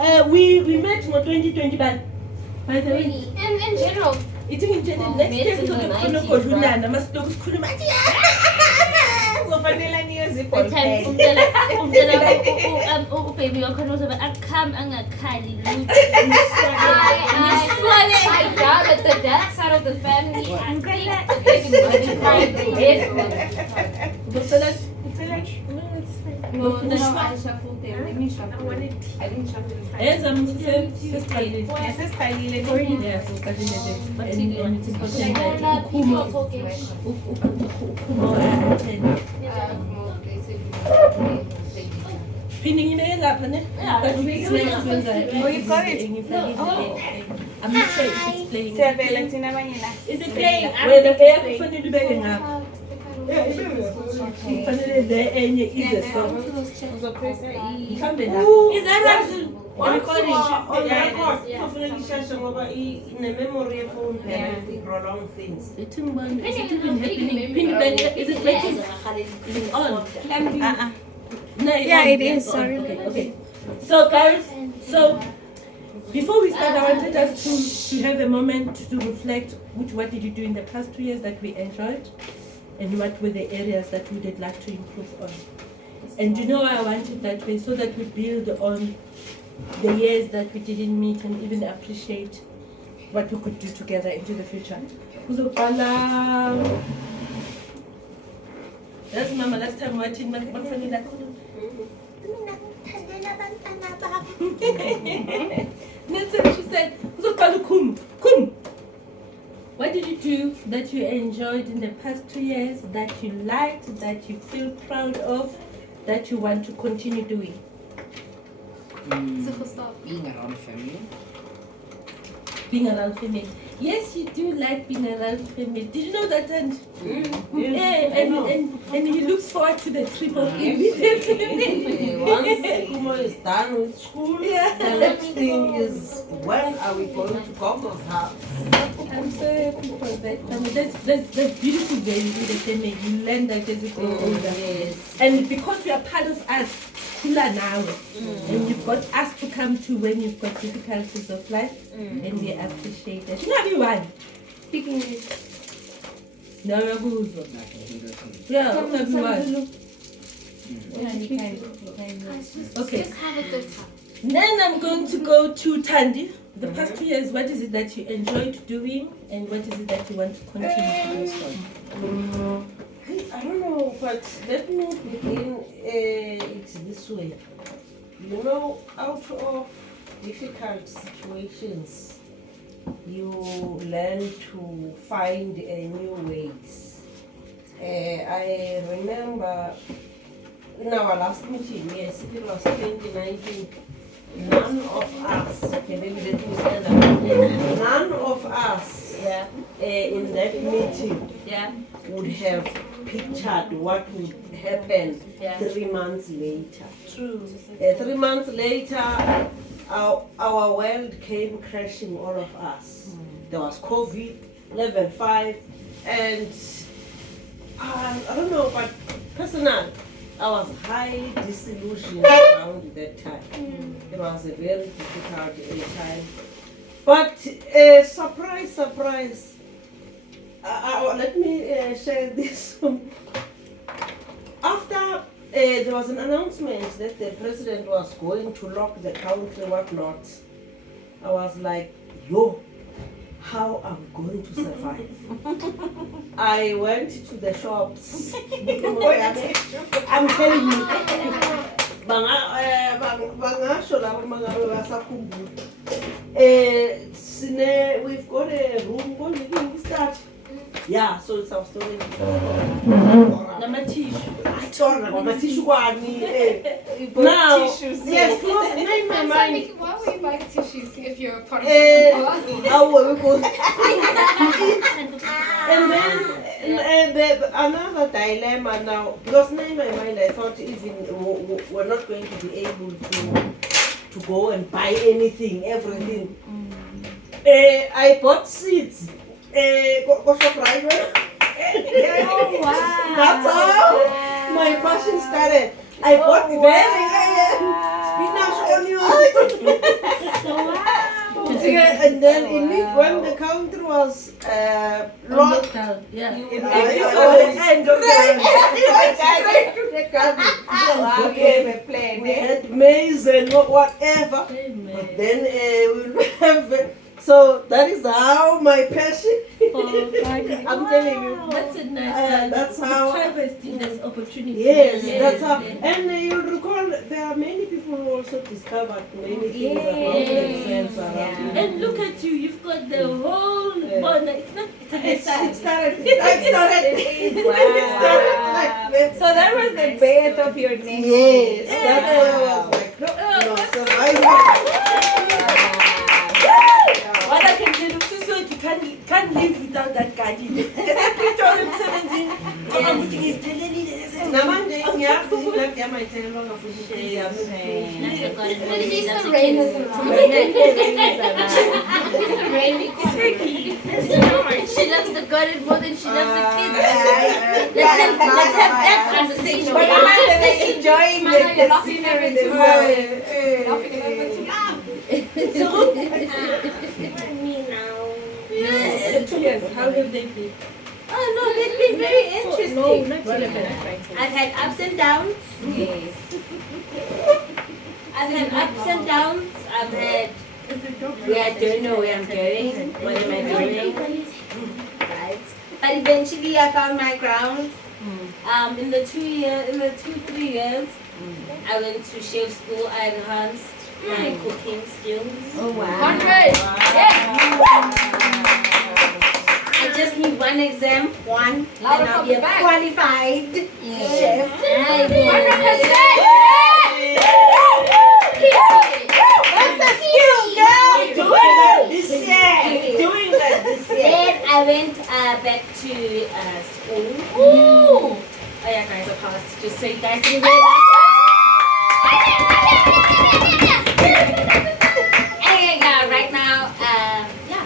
We met in 2020, but by the way, And in general, it's in general. Next year, we're going to Kodunana. Must look school. the time baby wakhona uzobe akukhami angakhali I doubt that the dad side of the family, I think the baby must be crying the head. No, I shuffled them. Let me shuffle. I didn't shuffle the time. Yes, I'm saying sister. Yes, it's tiny. Yes, people talking. Pinning in a lap, and Yeah. but we Oh, you've got it. I'm not sure if it's playing. Is it playing? Where the air funny to beg up. Funny the air is a song. Is that recording? memory phone prolong things. Is it playing? On. No, Yeah, it is. on. Sorry. Okay. So guys, before we start, I wanted us to have a moment to reflect what did you do in the past 2 years that we enjoyed, and what were the areas that we would like to improve on. And you know why I want it that way, so that we build on the years that we didn't meet and even appreciate what we could do together into the future. That's Mama last time watching my funny that. That's what she said. Kum. What did you do that you enjoyed in the past 2 years, that you liked, that you feel proud of, that you want to continue doing? Being around family. Being around family. Yes, you do like being around family. Did you know that? And and he looks forward to the trip of being with the family. Once Kumo is done with school, the next thing is when are we going to Gogo's house? I'm so happy for that. I mean, that's beautiful value in the family. You learn that as you grow older. Yes. And because you are part of us, Kula now, and you've got us to come to when you've got difficulties of life, and we appreciate that. You know everyone. Speaking English. No, yeah, everyone. Okay. Just have a good time. Then I'm going to go to Tandi. The past 2 years, what is it that you enjoyed doing, and what is it that you want to continue to do? I don't know, but let me begin it this way. You know, out of difficult situations, you learn to find new ways. I remember in our last meeting, yes, it was 2019, none of us, okay, maybe let me stand up. None of us in that meeting would have pictured what would happen 3 months later. True. 3 months later, our world came crashing, all of us. There was COVID, level 5, and I don't know, but personally, I was highly disillusioned around that time. It was a very difficult time. But surprise, let me share this. After there was an announcement that the president was going to lock the country, whatnot, I was like, yo, how am I going to survive? I went to the shops. I'm telling you. We've got a room. When we start. Yeah, so it's our story. Now, yes, close in my mind. Why would you buy tissues if you're a part of And then another dilemma now, because now in my mind I thought even we're not going to be able to go and buy anything, everything. I bought seeds. Oh wow! That's how my passion started. I bought spinach, onions. Yeah, and then when the country was locked, Lockdown, yeah. it This was the end of the Straight to the garden. We had maize and whatever. But then we'll have. So that is how my passion. I'm telling you. That's a nice that's how. harvesting this opportunity. Yes, that's how. And you'll recall there are many people who also discovered many things about themselves around. And look at you, you've got the whole bond. It's not. It's a It started. It started like that. So that was the birth of your name. Yes, that was like no survival. What I can tell you, so you can't live without that garden. It's all 17. I'm putting his Namanje ngiyazi yamaithelwa ngafuthi iyami. But it is the rain. She loves the garden more than she loves the kids. Let's have that conversation. But I'm enjoying the scenery, the How have they been? Oh no, they've been very interesting. No, not yet. I've had ups and downs. Yes. I've had ups and downs. I've had. Yeah, I don't know where I'm going. What am I doing? Right. But eventually, I found my ground. In the 3 years, I went to chef school. I enhanced my cooking skills. Oh wow. 100. I just need one exam, and Out then I'll of be the a bag. qualified chef. 100%. That's a skill, girl. Doing that this year. Doing that this year. Then I went back to school. Ooh. Oh yeah, guys, I passed. Just so you guys can And right now, yeah.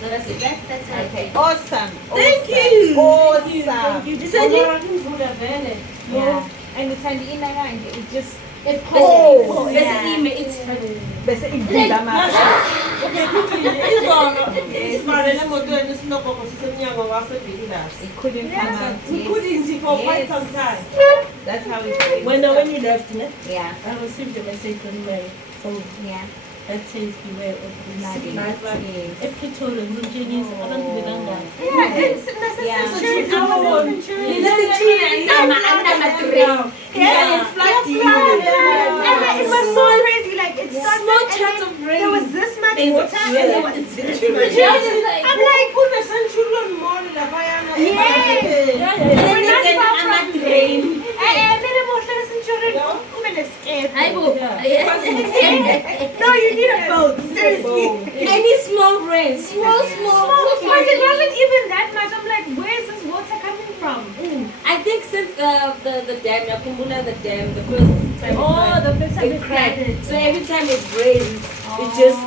So that's it. That's it. Okay. Awesome. Thank you. Awesome. You decided? Yeah. And the time in it just It Oh, pulls. bese ibhida manje. Isibonelo emotweni sinogogo sisemnyango waseVillas. It couldn't come out. We couldn't for quite some time. That's how it is. When you left, Yeah. I received a message on my phone Yeah. that says beware of the Flooding. flood. Yes. Epretoria, Nzunjengis, abantu belangani. Yeah, it's necessary. And it was so crazy, like it started and then there was this much water and there was this much. I'm like, and then I'm like, listen, children, I'm gonna scare No, you need a boat, seriously. Any small rain, small. But it wasn't even that much. I'm like, where's this water coming from? I think since the dam, Yakumbula the dam, the first time The first time it cracked. So every time it rains, it just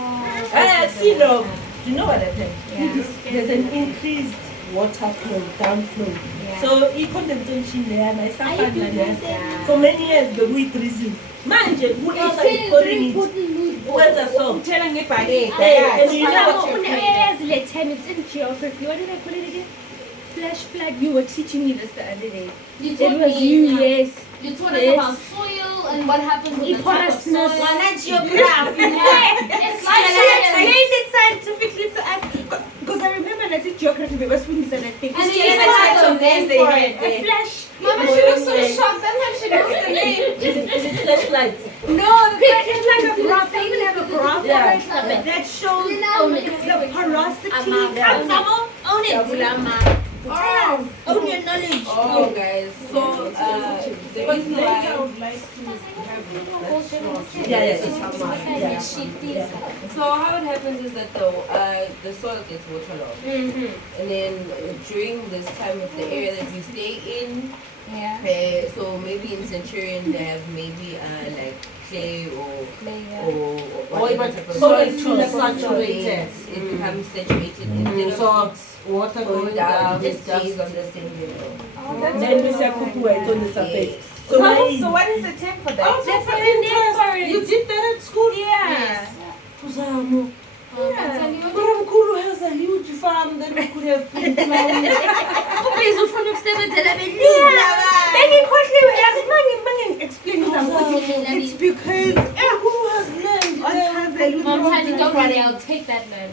See, no. You know what I think? Yeah. There's an increased water flow, downflow. Yeah. So i-condensation layer nayisafana layer. For many years bekuyidrizzle. Manje whoever is pouring it wenza so. Utshela ngebhakede. And you know what It's in geography. What did I put it again? Flash flood. You were teaching me this the other day. You It told was me, you, yes. You told us Yes. about soil and what happens with the type of soil. geography. It's like She explained it scientifically to us. Because I remember I did geography, but it was when I think. And It's you just even the had types a of names they name for had. it. A flash. Mama, she looks so shocked. That's how she knows the name. Is it flashlight? No, it's like a graph. They even have a graph Yeah. for it that shows You know it. the porosity. Own it. Own your knowledge. Oh, guys. So, the reason why I would like to have Yeah. So how it happens is that the soil gets waterlogged, and then during this time of the area that we stay in, Yeah. so maybe in Centurion they have maybe like clay or whatever type of soil soil. too saturated. Yes, it becomes saturated instead of So water going down, it just stays on the same level. Then we say kukua, it's on the surface. Yes. So what is the term for that? You did that at school? Yeah. Kuzamo. It's a have been blown. Ubizwa ufuna ukusebenzela belungu. Bengikhohliwe yazi explain something. It's because who has learned Mom, Tiny, don't worry, I'll take that man.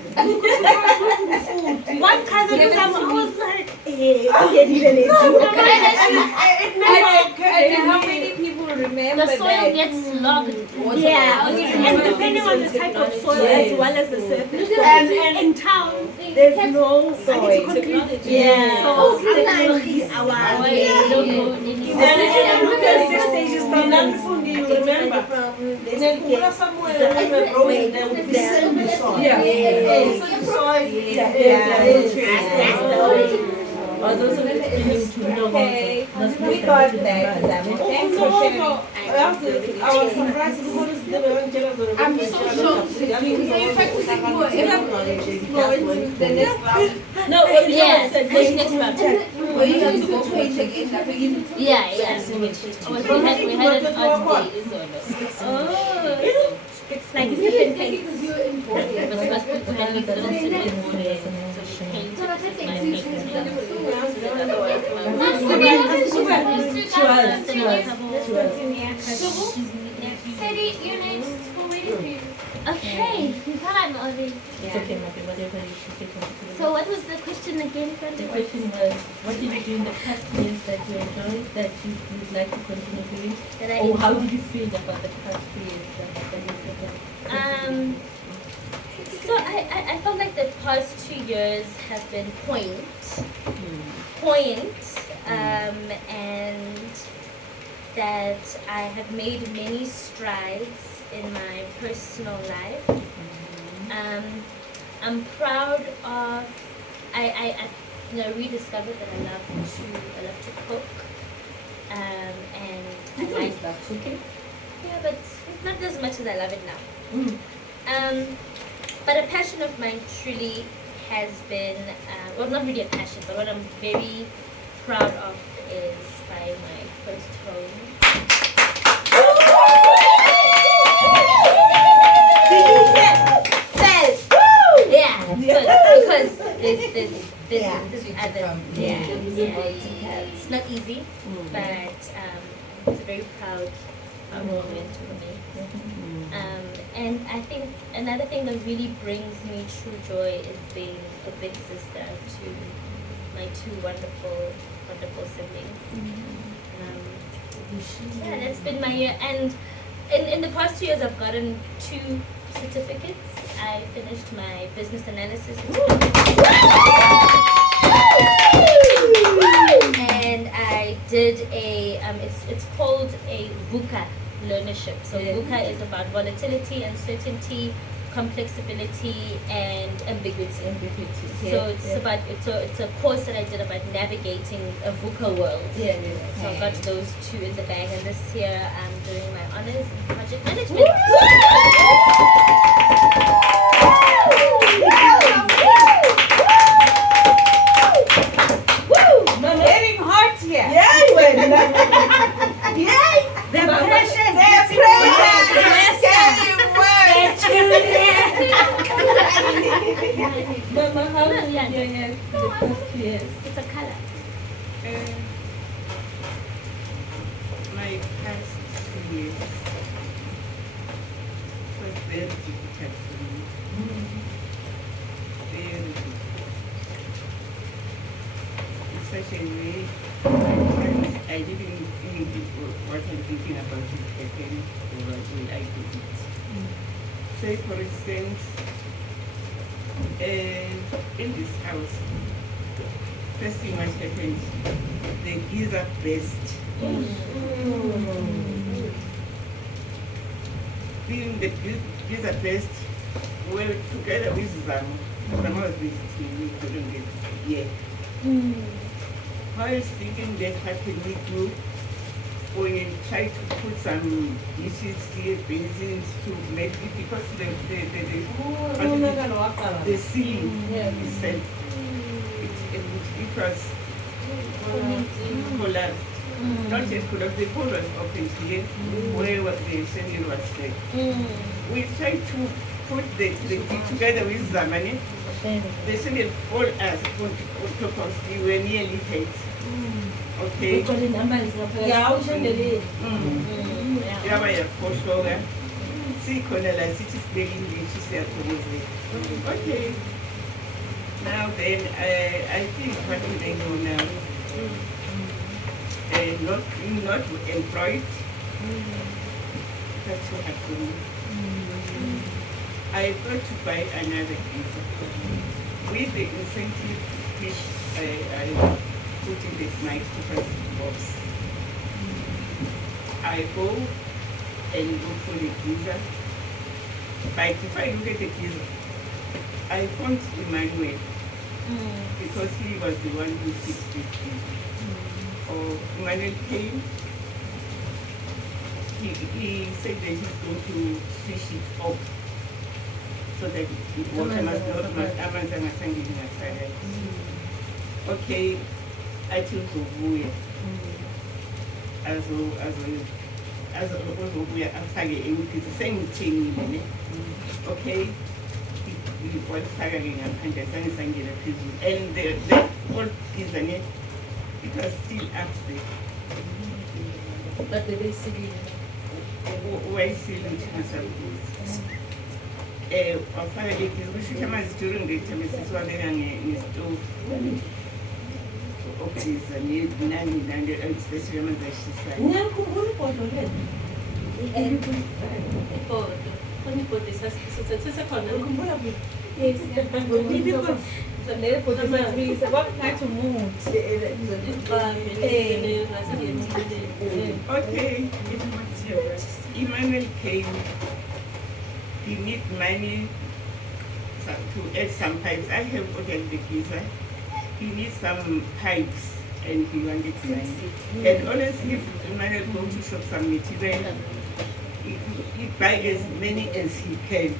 one cousin was I was like, And how many people remember The soil that? gets logged. yeah, and depending on the type of soil as well as the surface. So in towns, There's no soil. yeah. So Oh, Remember, somewhere growing there would be sandy soil. Yeah. I was also beginning to know Okay, about we got that. Thanks for sharing. I was surprised because they were jealous of I'm so shocked. So you're practicing more. the next round. No, Yeah, said push next round. Or you have to go page again. Like, you Yeah. We had an odd day. it's like it's different things. Sadie, you're next. We're waiting for you. Okay, time already. It's okay, Mother, whatever you should take on. So what was the question again? The question was, what did you do in the past years that you enjoyed, that you would like to continue doing? That I Or how did you feel about the past years that you did? So I felt like the past 2 years have been poignant, and that I have made many strides in my personal life. I'm proud of. I rediscovered that I love to cook, and I like cooking? yeah, but not as much as I love it now. But a passion of mine truly has been, well, not really a passion, but what I'm very proud of is buying my first home. Yeah, because there's other it's not easy, but it's a very proud moment for me. And I think another thing that really brings me true joy is being a big sister to my two wonderful siblings. Yeah, that's been my year. And in the past 2 years, I've gotten 2 certificates. I finished my business analysis certificate. And I did a, it's called a VUCA learnership. So VUCA is about volatility, uncertainty, complexity, and ambiguity. So it's a course that I did about navigating a VUCA world. So I got those 2 in the bag, and this year I'm doing my honors in project management. Getting hot here. The pressure. Mama, how No, was yeah. your year the past 2 years? It's a color. My past 2 years was very difficult for me. Very difficult. In such a way, sometimes I didn't think what I'm thinking about it happened or will I do it. Say, for instance, in this house, first thing what happened, the geyser burst. Being the geyser burst, well, together with Zam was visiting me, couldn't get here. While thinking that what can we do, we try to put some dishes here, basins to make it, because the ceiling itself, it was collapsed. Not just collapsed, the hole was opened here, where the ceiling was there. We tried to put the tea together with Zamani. They send it all as on top of the were nearly hate. Okay. Yeah, I was in the day. Yeah, by a for sure. See, Cornelia, it is begging me to say okay. Now then, I think what do they know now? Not employed. That's what happened. I got to buy another visa. With the incentive which I put in my deposit box. I go and look for the visa. But if I look at the visa, I found Emmanuel because he was the one who fixed it. Or Emmanuel came. He said that he's going to switch it off so that the water must not outside. Okay, I chose Obuya. As Obuya after the same thing. Okay. What Sagaring and the Sangisangila prison. And the whole isn't it? It was still up there. But they see Why still in China's our family is which is during the time is one in stove. Okay, it's a new 900 specimen that she said. Okay, Emmanuel came. He need money to add some pipes. I have ordered the visa. He needs some pipes and he wanted money. And honestly, if Emmanuel go to shop some material, he buy as many as he can.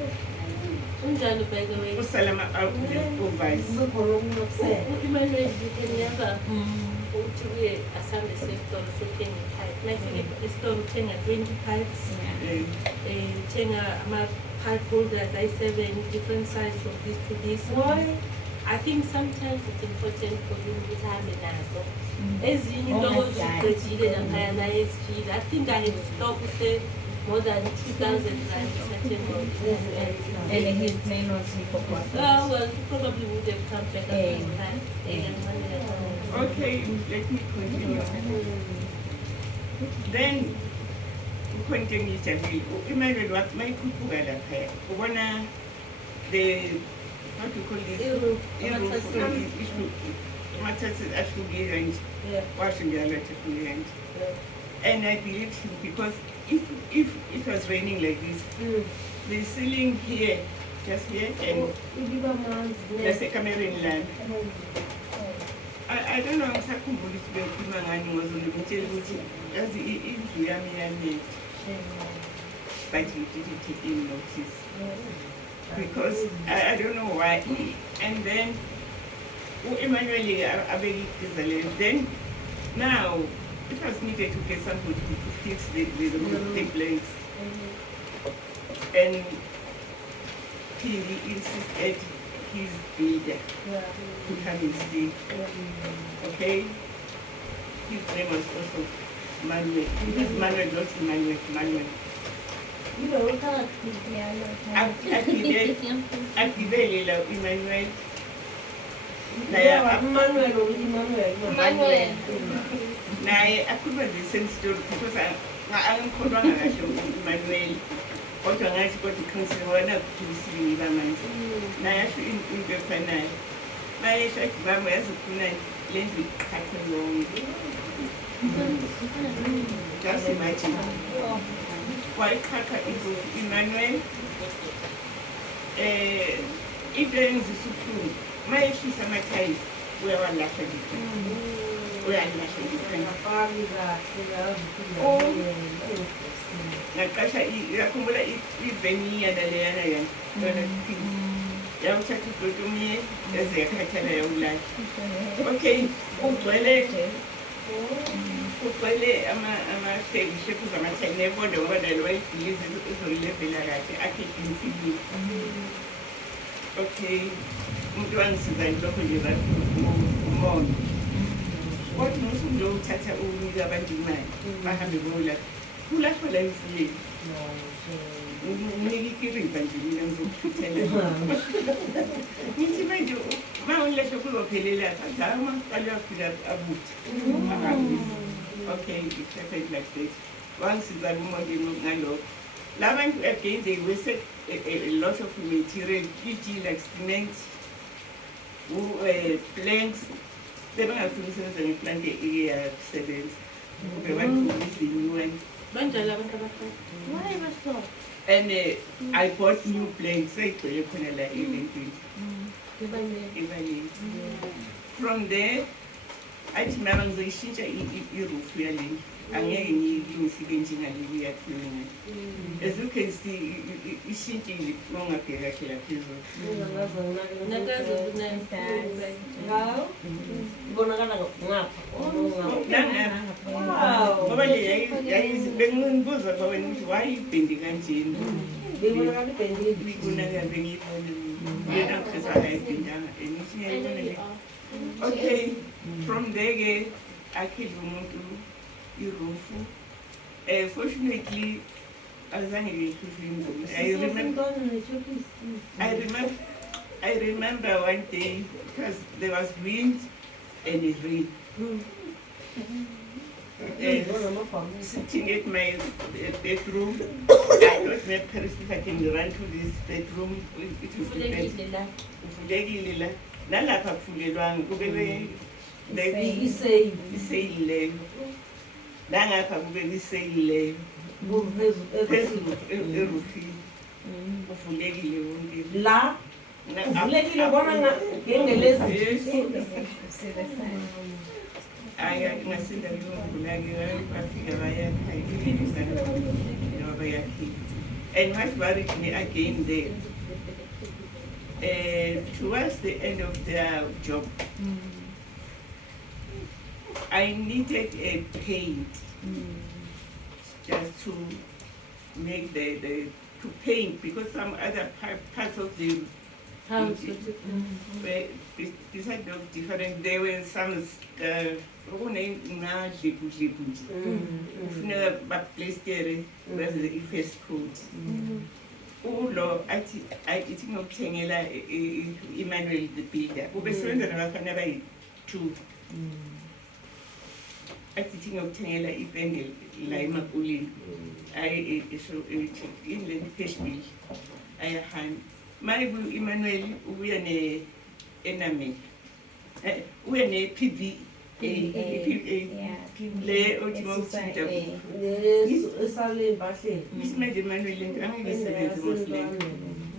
By the way, Salama out with the provides. Emmanuel, you can never to be a Sunday sector, so can you type. Like the store, 20 pipes, pipe holders, I 7 different sizes from this to this. Why? I think sometimes it's important for you to have an answer. As you know, I think I have stopped say more than 2,000 And his name was Hippopotamus. well, probably would have come back at some time. Okay, let me continue. Then, continue to be. Imagine what my people got up here. One, the, what do you call this? Matters actually rent, washing the electrical rent. And I believe him because if it was raining like this, the ceiling here, just here, and there's a camera in land. I don't know exactly what it's been Kumangani was on the material, as the Yami but he didn't take any notice. Because I don't know why. And then Emmanuel then now it was needed to get somebody to fix the planks. And he insisted his builder to come and see. Okay? His name was also Manuel. It is Manuel, not Emmanuel. Manuel. Akibele Emmanuel. Manuel. I could not the same story because I'm called on Emmanuel. What I got to consider one of the city government. Now, actually, in the final, my shake Mamma as a punai, let me cut along. Just imagine. Why Kaka is Emmanuel? If there is a supreme, my issues are my time. We are not a different. We are not a different. Nakasha yakumbula ibeni ya daliana ya utaki kutumie eze yakatana ya ulai. Okay, ugwele Kuqale ama-shepu zama-China ebonda ngoba nayo bayibhilize uzolilevela kahle akhiphe imfiliyo. Okay, umuntu wangisiza lokho nje umono. Kodwa nosuku nje uthatha unika abantu imali bahambe bola kulahlwa la imfiliyo. Nginika ikiriba nje mina ngizokuthuthela. Ngithi manje uma ulehle kuzophelela ngazama umasipala uyafika abuthi. Okay, it happened like this. Wangisiza umoyeni ngalokho. Labantu again they wasted a lot of material, e.g. like cement, planks. Sebengafuni ukusebenza ngeplank iyasebenza. Bebantu izinyuwane. Banjalo abantu abafana. Why was so? And I bought new planks. Sayigcwele khona la eventini. Ebaleni. From there, athi mara ngizoyishintsha i-roof yaleli. Angeke ngiyilungisile njengaleli yakhiwe ngayo. As you can see, ishintshile ungabheka kahle la phezulu. Ibonakala ngapha. Ngoba le bengibuza kwa wena ukuthi why ibhendi kanjeni. Ibonakala ibhendile. Ibonakala bengiyibona. Yena phezulu ayibhendanga. Ngithi ngiyayibona le. Okay, from there akhipha umuntu i-roof. Fortunately, azange I remember one day because there was wind and rain. Sitting at my bedroom, I thought my parents if I can run to this bedroom, it would be better. Ufulekile nalapha kufulelwanga kube iseyile nangapha kube iseyile phezulu erufini ufulekile wonke La uvulekile ubona ngengelezi. aya ngasinda ngivulake bafika bayakhayisa noma bayakhipha. And what worried me again there, towards the end of their job, I needed a paint just to make to paint because some other parts of the house were beside of different. There were some place there was the first coat. Ulo athi ngokuthengela Emmanuel the builder ubesebenza nabafana abayi-2 athi ngokuthengela ipende la emakulini ile pheshbill ayahamba maye Emmanuel ubuya ne-enamel ubuya ne-PVA le othi mawuthinta Esale bahle. isimanje Emmanuel angeke isebenze ngosileyo.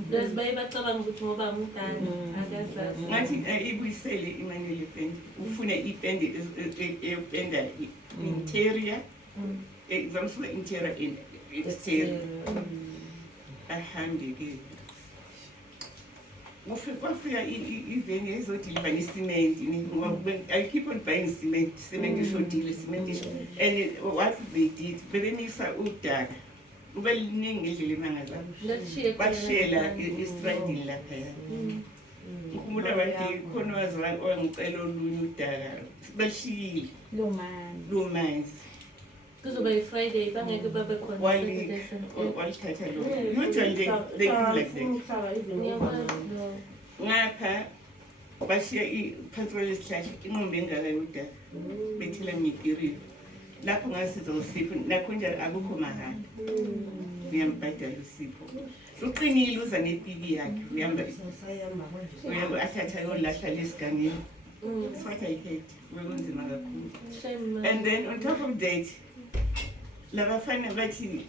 Because bayabacabanga ukuthi ngoba umntana akazazi. Ngathi ibuyisele Emmanuel ipende ufune ipende eyopenda interior zamsuka interior and exterior ahambe-ke kwafika iveni ezodiliva ngesimenti. I keep on buying cement ishodile cement and what they did bebemisa udaka ube liningi ngendlela emangaza bakushiyela istrandini laphaya. Ngikhumbula abantu khona wangicela olunye udaka balishiyile lumanzi kuzoba yi-Friday bangeke babe khona. walithatha lo usually they do like that. Ngapha bashiya i-petrol esihlahla inqumbi engaka yodaka bethela ngipirive lapho ngasiza uSipho nakho nje akukho mahhala ngiyambhadala uSipho uqinile uza nepiki yakhe uyamba athatha yolahla lesigangeni what I hate wekunzima kakhulu. And then on top of that labafana bathi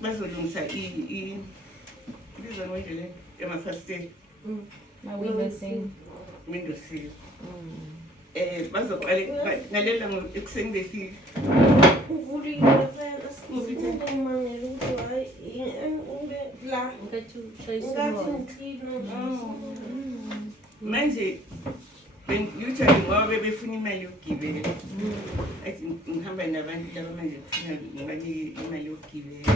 bazolungisa bizwa ngendlela emafasitela window sill bazoqala ngalela ekuseni befika Uvulile phela sikhuluma manje ukuthi hayi la Ngathi ushayisa ngathi umoya. ngicino. manje usually ngoba bebefuna imali yokugibela athi ngihamba nabantu laba manje kufuna ngibanike imali yokugibela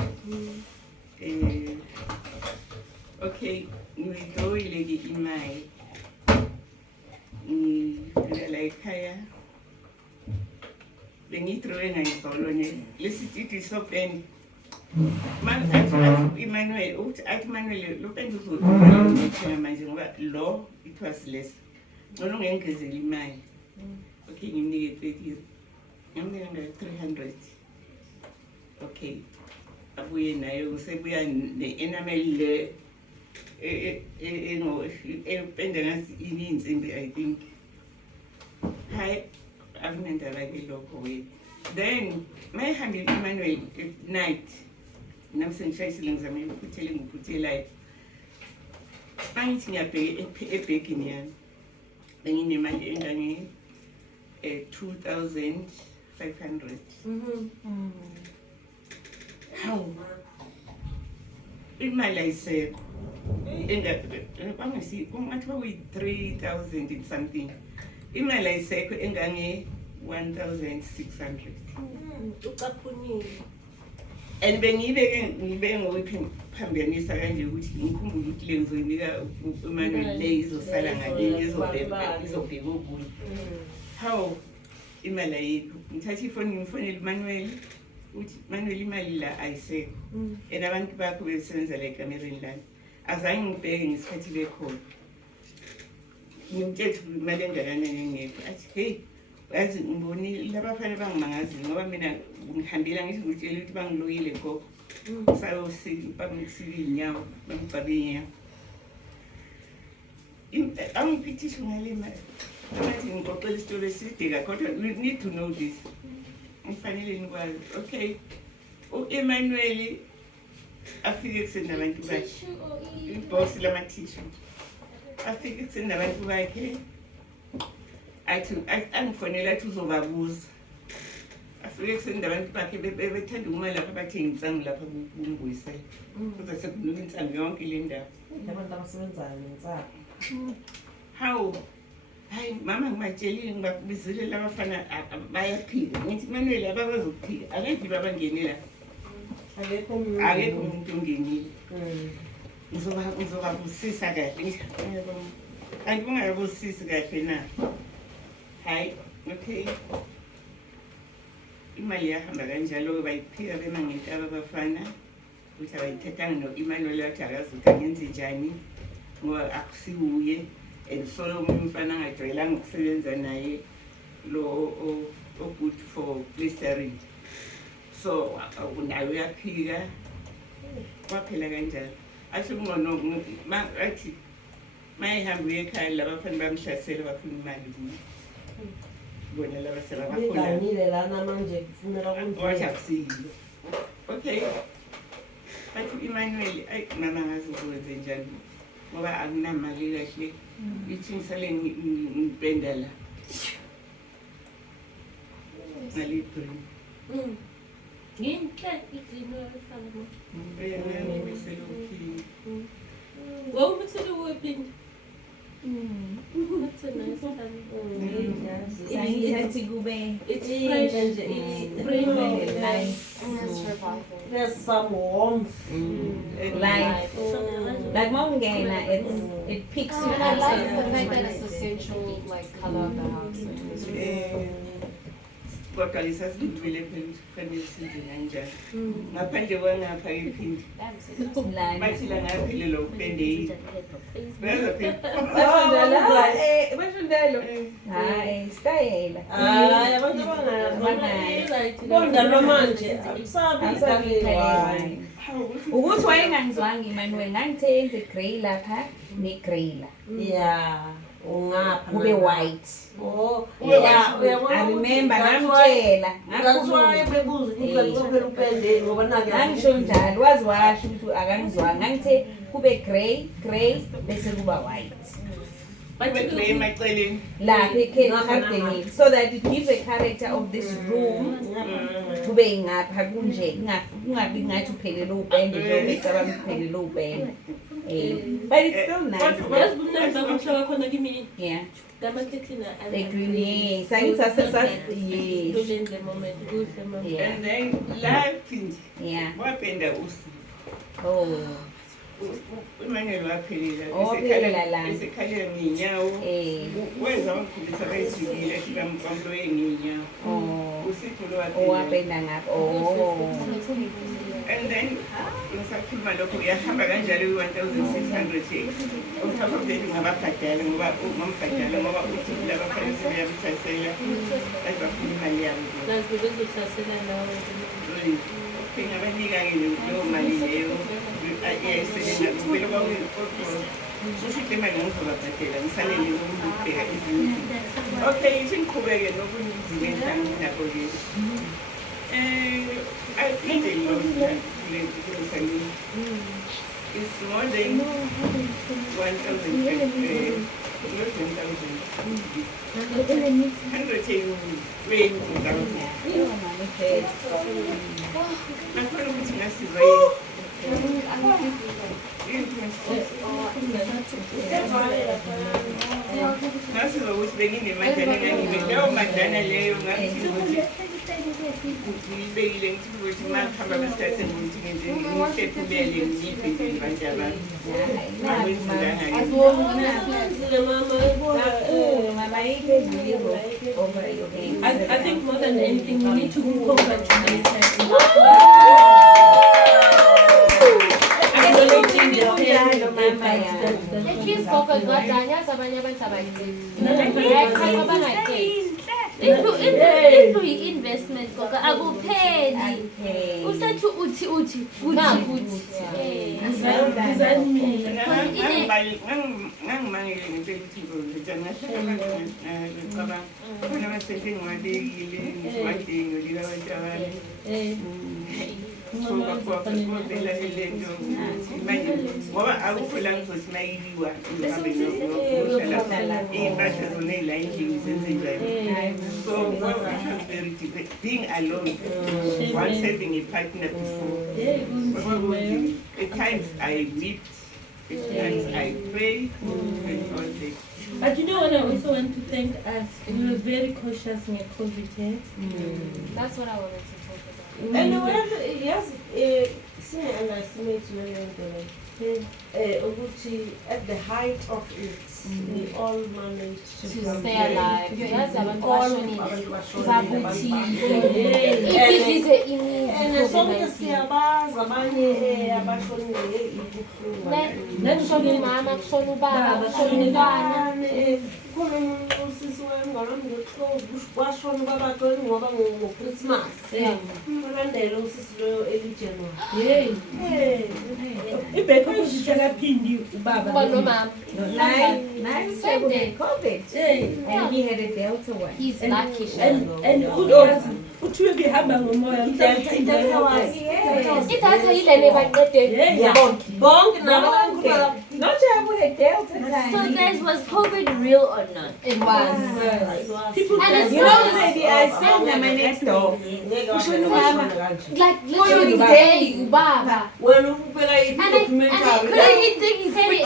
okay ngiyidrowile-ke imali ngifika la ekhaya bengiyidrowe ngayizolo lesititi sopenda Emmanuel uthi athi Emmanuel lo penda uzothenga manje ngoba lo it was less noma ngengezela imali okay ngimnike 30 ngimnika nga 300 okay abuye nayo usebuya ne-enamel le ependa ngathi ininsimbi I think hayi akunendaba-ke lokho wethu then mayihambile Emmanuel at night nami sengishayisile ngizame ukuphuthela engiphuthelayo mangithi ngiyabheka ebhegini yami benginemali engange 2,500 hawu imali ayisekho kungathi kwakuyi-3,000 something imali ayisekho engange 1,600 ucaphunile and ngibeke ngokuyiphambanisa kanje ukuthi ngikhumbule ukuthi le ngizoyinika uManuel le izosala ngakini izobheka okunye hawu imali ayikho ngithatha ifoni ngifonele uManuel uthi Manuel imali la ayisekho and abantu bakho besebenza la ekamereni lana azange ngibheke ngesikhathi bekhona ngimthethe imali engakanani engekho athi hey yazi ngibonile labafana bangimangazi ngoba mina ngihambela ngisho ngitshela ukuthi bangiloyile gogo bamngisile inyawo bamgcabe inyawo angipithishe ngale mali athi ngixoxela isitori eside kodwa you need to know this ngifanele nikwazi okay u-Emmanuel afike ekuseni nabantu bakhe ibhoksi lamathishu afike ekuseni nabantu bakhe athi angifonela athi uzobabuza afike ekuseni nabantu bakhe bethanda ukuma lapha bathenga insangu lapha kumbuyisela kuze sekunuka insangu yonke le ndawo abantu abasebenzayo nensapho hawu hayi mama ngibatshelile ngibabizile labafana bayaphika ngithi Manuel ababazokuphika akekho babangenela akekho umuntu ongenile ngizobabusisa kahle kanti bungayabusisi kahle na hayi okay imali yahamba kanjalo bayiphika bemangentaba abafana ukuthi abayithathanga no-Emmanuel wathi akazuthi angenze njani ngoba akusiwuye and solo omunye umfana angajwayelanga ukusebenza naye lo good for blistering so naye uyaphika kwaphela kanjalo athi athi mayihamba uye ekhaya labafana bamhlasela bafuna imali kuyo bona laba sebabakhonile lana manje kufuneka wathi akusiyilo okay bathi u-Emmanuel ayi mama ngazi ukwenze njani ngoba akunamali kahle ithi ngisale ngipenda la ngalibhrini Nginhle igcino efana. beselokhi Wawubuthele wephi? That's a nice one. Angithi kube It's fresh. It's premium. nice. there's some warmth Like mawungena it picks you I like up. the fact that it's the central like color of the house. kodwa lisasindwile phela kufanele senze kanjani ngaphandle kwangapha iphindi bathi la ngaphelelo upende Bashundalo. Hayi, stayela. hayi abantu bonda manje akusabi wine Ukuthi wayengangizwanga Emmanuel ngangithenze grey lapha ne-greyla. yeah ungapha Kube white. oh Yeah, I remember ngamtshela. that's why bebuza ukuthi kuphela upende ngoba nake Ngisho njalo wazi washo ukuthi akangizwanga. Ngangithe kube grey bese kuba white. bathi emaceleni Lapha ekhadini so that it gives a character of this room. Kube ngapha kunje kungabi ngathi uphelele upende njengoba icabanga uphelele upende. But it's still nice. Yazi kumnandi bakuhlala khona kimi. Yeah. The green, yes. Yes. During the moment, good the moment. Yeah. And then laphinda Yeah. wapenda usi. Oh. Emmanuel waphelela. Waphelela la. Esekhalela ngeenyawo. Wenza umkhulisa bayijikile athi bamqonkqoye ngeenyawo. Oh. Usipho lo waphelela. Wapenda ngapha. Oh. And then ngisakhuluma lokho uyahamba kanjalo i-1,600 on top of that ngababhadala ngoba ngambhadala ngoba uthi labafanele sebeyabithasela bathi bafuna imali yabo. Ngabanika-ke leyo mali leyo iyayisebenza kumele kusho into imali ngizobabhadela ngisalele ukubheka ezinye izinto. Okay, ithi ngiqhubeke nokunye izinto engihlangane nakho-ke. I think a lot it's more than 1,000 nakhona ukuthi ngasiza ngasiza ukuthi benginemadlana engangibe leyo madlana leyo ngathi ukuthi ngiyibekile ngithi ukuthi makuhamba kwesikhathi engithi ngihlephumele ngiyiphe nje abantu abantu I think more than anything, we need to congratulate her. Acknowledging the pain. Please focus, God, Daniel's abanye abantu abayithi. Into yi-investment goga akupheli usethi uthi ngangimangele ngempela ukuthi ngicabanga khona amasente engiwabekile ngiwadingo likabantu abanye sobaphela lento manje ngoba akukho la ngizothi mayiliwa ngihambe ngiyohlala iy'mpahla zona ey'layindlini zenze njani. So it was very difficult. Being alone, once having a partner before. At times I weep, at times I pray, and all that. But you know what, I also want to thank us. We were very cautious in COVID. That's what I wanted to talk about. And yes, underestimate ukuthi at the height of it, we all managed to stay alive. Yazi abantu and sonke siyabazi abanye abashonile kushona umama kushona ubaba kushona umntwana khona usisi wami ngalomngeqovu kwashona ubabakhe ngoba ngo-Christmas ulandela usisi loyo elijanuary ibhekho kushishakaphindi ubaba nomama COVID. And he had a Delta one. He's lucky. And uthiwe behamba ngomoya idatha yilele baqede Bonke not sure a Delta time. So guys, was COVID real or not? It was. People And You know, maybe I said my next door. like literally day ubaba. wena ubeka And I couldn't think he said it.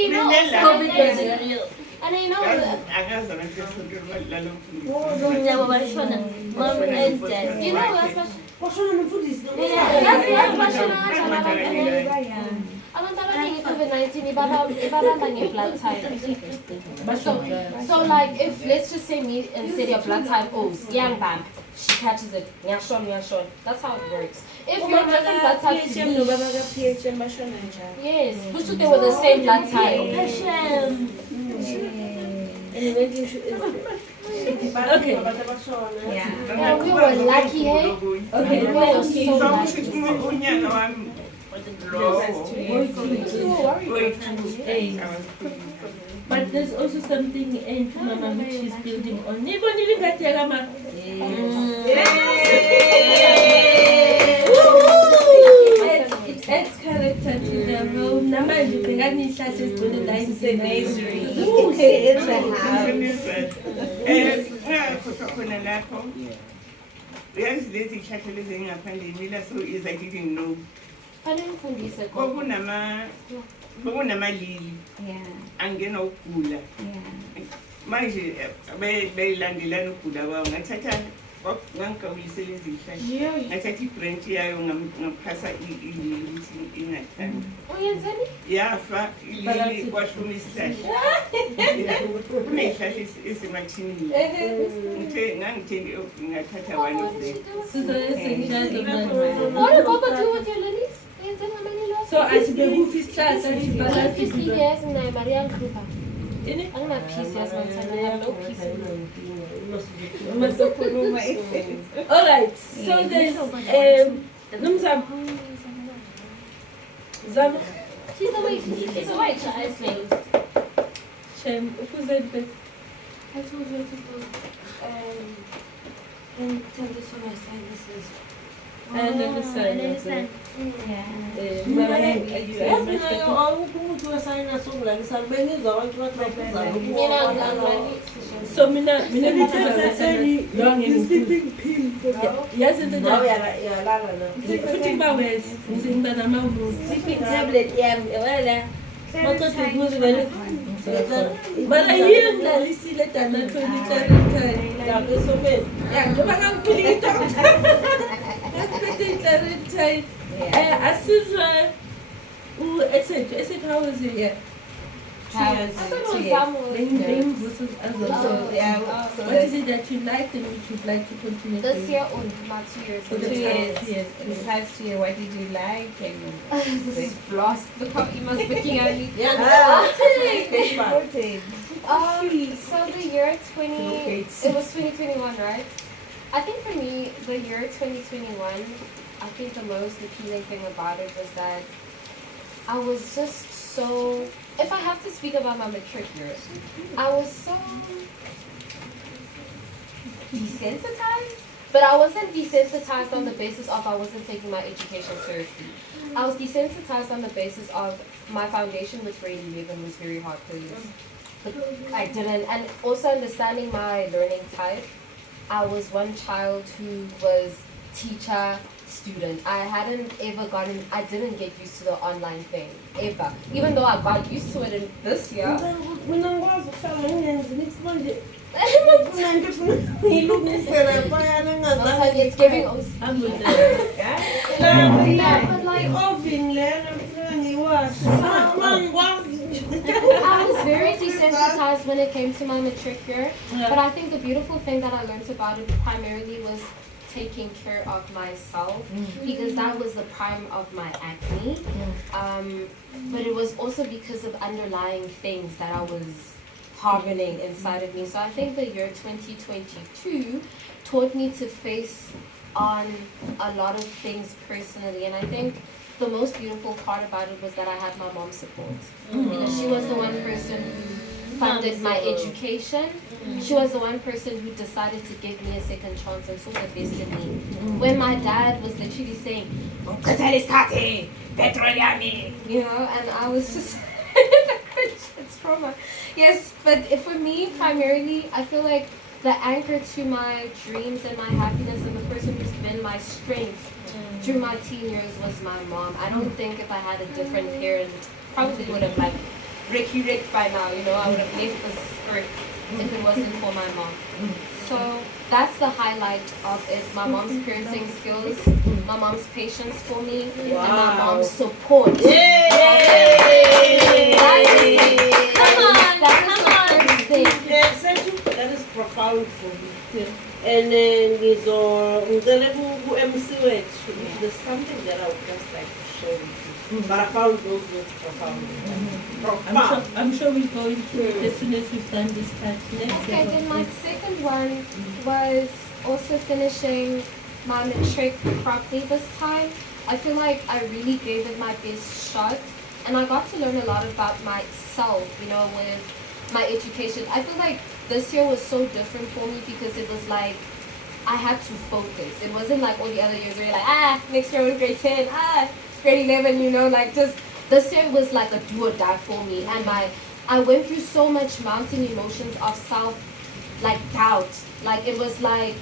You know, COVID wasn't real. And I know mom and dad. You know that's what washona nomfundisi abantu abaningi COVID-19 ibabamba nge-blood type. So like if let's just say me and say your blood type O, young bam, she catches it. Nyashon. That's how it works. If you're different blood type to me, yes, we should they were the same blood type. Okay. Yeah, we were lucky, hey? Okay, We were so lucky. But there's also something in Mama which she's building on. It adds character to the role. Namanje bhekanihlahla ezigcwele la Nursery. It's a house. khona lapho uyazi lezi iy'hlahla lezi engaphandle yimila so is I didn't know Anifundise kwakunama bekunamalili Yeah. angena ukugula Yeah. manje beyilandelana ukugula kwawo ngathatha ngangikawulisela izihlahla ngathatha ibranch yayo ngaphasa ilili ukuthi ingathandi yafa ilili kwahluma isihlahla kuney'hlahla esemathinini ngangithe ngathatha one of them What about the two with your lilies? So asibekufa isihlahla sibalance Yes, and Maria Krupa. ini I'm not peace, yes, one time. I have no peace. all right so there's Nomzamo Zama She's awake. She's awake. Her eyes closed. Shem ukuzebe I told you to go and tell this for my sinuses. I understand understand. but Yazi nayo awukho umuthi we-sinus ongilalisa bengizwa abantu bathi baphuza so mina long yazi into nawe nje uyalala na futhi kuba wes ngizenza nama-rules sleeping tablet yami wala baqeda ukuze vele but ayiyo ngilalisile dana 20 lapha esofeni njengoba ngangiphilia idoctor ngaphethe asizwa esethu how was it yeah 2 years Bengivuswa as well. So, yeah, so What is it that you liked and which you'd like to continue This doing? year on my 2 years. For the 2 years. past years. The past year, what did you like? And This is blast. Look how Emma's looking at me. Important. So the year 20, it was 2021, right? I think for me, the year 2021, I think the most appealing thing about it was that I was just so, if I have to speak about my matric year, I was so desensitized, but I wasn't desensitized on the basis of I wasn't taking my education seriously. I was desensitized on the basis of my foundation with grade 11 was very hard because I didn't, and also understanding my learning type. I was one child who was teacher, student. I hadn't ever I didn't get used to the online thing, ever. Even though I got used to it in this year. mina ngikwazi ukuhlala ngingenzi nithi manje mina ngifuna ngilungisele phayana ngazange It's giving us. I'm with Yeah, but like, i-oven lena ngifuna ngiyiwashe ngikwazi I was very desensitized when it came to my matric year. But I think the beautiful thing that I learned about it primarily was taking care of myself because that was the prime of my acne. But it was also because of underlying things that I was harboring inside of me. So I think the year 2022 taught me to face on a lot of things personally, and I think the most beautiful part about it was that I had my mom's support. Because she was the one person who funded my education. She was the one person who decided to give me a second chance and saw the best in me. When my dad was literally saying, you know, and I was just it's trauma. Yes, but for me, primarily, I feel like the anchor to my dreams and my happiness and the person who's been my strength through my teen years was my mom. I don't think if I had a different parent, probably would have like wrecked by now, you know, I would have left this earth if it wasn't for my mom. So that's the highlight of it. My mom's parenting skills, my mom's patience for me, and my mom's support. That is profound for me. And then ngicela ku-MC wethu, there's something that I would just like to share with you. But I found those words profound. Profound. I'm sure we'll go into it as soon as we've done this part. Next Okay, then my second one was also finishing my matric properly this time. I feel like I really gave it my best shot, and I got to learn a lot about myself, you know, with my education. I feel like this year was so different for me because it was like I had to focus. It wasn't like all the other years where you're like, next year we're grade 10, grade 11, you know, like just this year was like a do or die for me. And I went through so much mounting emotions of doubt. Like it was like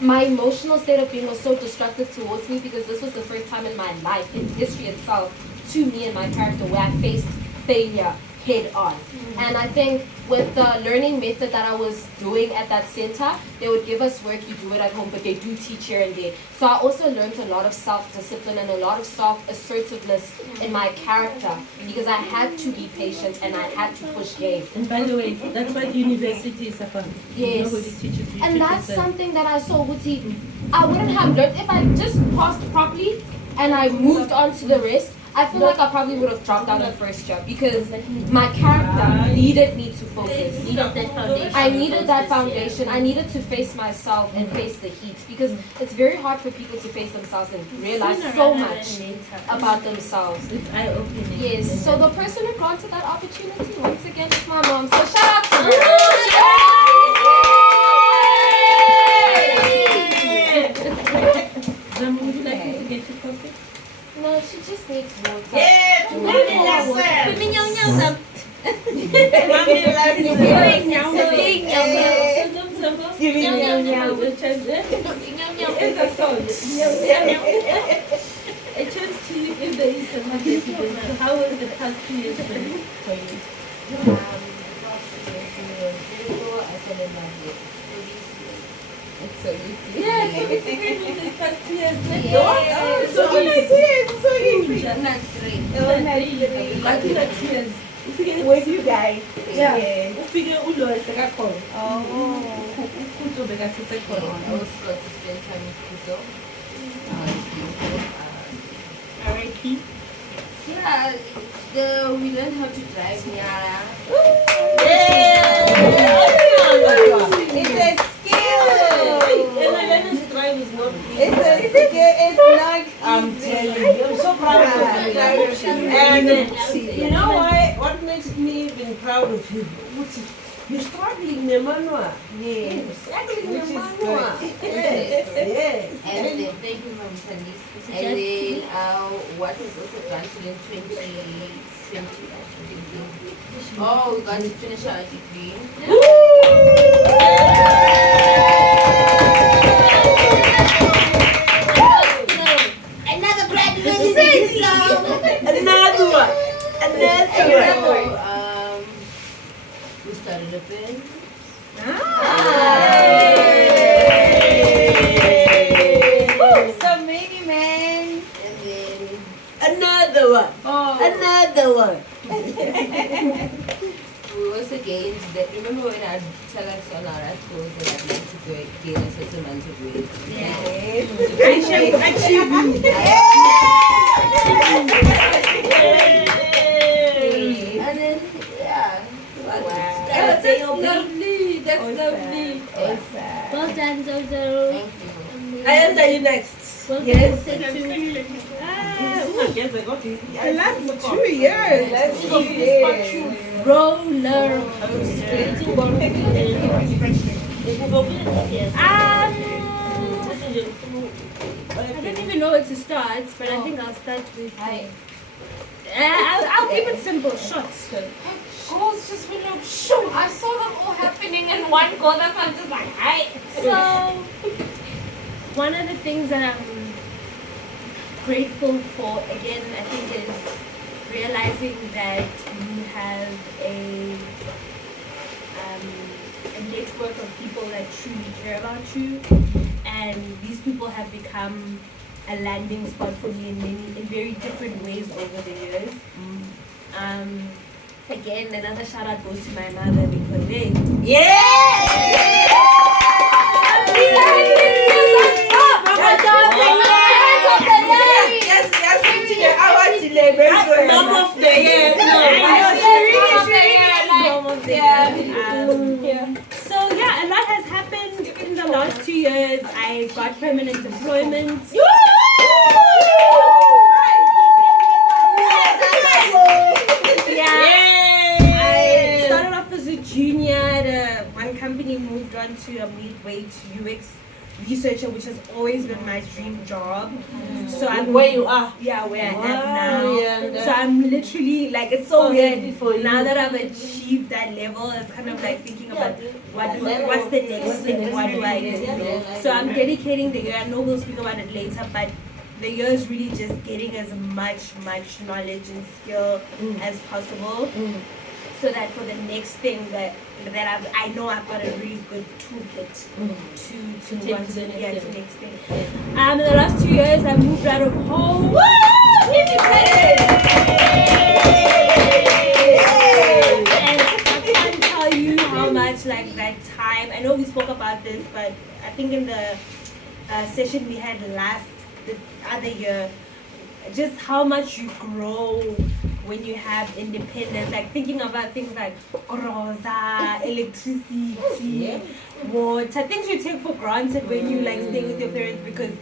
my emotional state of being was so destructive towards me because this was the first time in my life, in history itself, to me and my character where I faced failure head on. And I think with the learning method that I was doing at that center, they would give us work, you do it at home, but they do teach here and there. So I also learned a lot of self-discipline and a lot of self-assertiveness in my character because I had to be patient and I had to push game. And by the way, that's what university is about. Yes. Nobody teaches you. And that's something that I saw with I wouldn't have learned if I just passed properly and I moved on to the rest. I feel like I probably would have dropped out the first year because my character needed me to focus. Needed that foundation. I needed that foundation. I needed to face myself and face the heat because it's very hard for people to face themselves and realize so much about themselves. It's eye-opening. Yes, so the person who granted that opportunity, once again, is my mom. So shout out to her. Zam, would you like me to get you coffee? No, she just needs water. Yeah, mommy lesson. Piminyaw-nyaw. Mommy lesson. Giving a chance. It's a song. A chance to if there is a market. So how was the past 2 years been for you? It's so easy. Yeah, so it's great with the past 2 years. Oh, it's so easy. It's so easy. But in the 2 years. With you guys. Yeah. Yes. Ufike uloyiso kakhona. Oh. Kuzo bekasesekhona. I was going to spend time with Kuzo. R.I.P. Yeah, we learned how to drive Nyara. It's a skill. And I learned to drive is not easy. It's a skill. It's not I'm telling you, I'm so proud of you. And you know why? What makes me even proud of you? You're struggling, Nemanwa. Yes. You're struggling, Which is Nemanwa. good. Yes, yes. And then, thank you, Mom Tanis. And then, what was also granted in 2020? Oh, we got to finish our degree. Another graduate. Another one. Another one. So, we started a band. So many men. And then, Another one. Another one. we also gained that. Remember when I'd tell us on our articles that I'd like to gain a certain amount of weight? And then, yeah. Wow. That's lovely. That's lovely. Well done, Zozo. Thank you. I enter you next. Well Yes. done, Setu. Yes, I got it. I last 2 years. That's 2 years. Roller. I don't even know where to start, but I think I'll start with. I'll keep it simple, short. Goals just went up. Shoo! I saw them all happening in one goal. That's why I'm just like, hi. So, one of the things that I'm grateful for, again, I think, is realizing that you have a network of people that truly care about you, and these people have become a landing spot for me in very different ways over the years. Again, another shout out goes to my mother, Nicole. Mom of the year. So yeah, a lot has happened in the last 2 years. I got permanent employment. I started off as a junior at one company, moved on to a midweight UX researcher, which has always been my dream job. So I'm Where you are. yeah, where I am Wow, now. yeah, So I'm literally like, it's so So weird happy for you. now that I've achieved that level. It's kind of like thinking about what's the next thing, what do I do? So I'm dedicating the year. I know we'll speak about it later, but the year is really just getting as much knowledge and skill as possible, so that for the next thing that I know I've got a really good toolkit to take want to the next to level. next thing. In the last 2 years, I moved out of home. And I can't tell you how much like that time. I know we spoke about this, but I think in the session we had the other year, just how much you grow when you have independence, like thinking about things like rosa, electricity, water, things you take for granted when you like stay with your parents because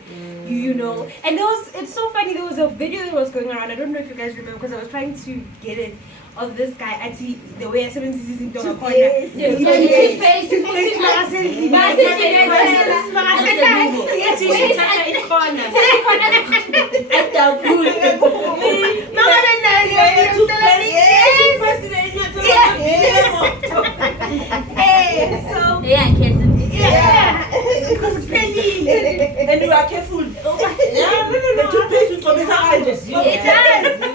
you know. And it's so funny, there was a video that was going around, I don't know if you guys remember, because I was trying to get it, of this guy at the way I said this in the corner. And you are careful. The toothpaste will come inside. It does.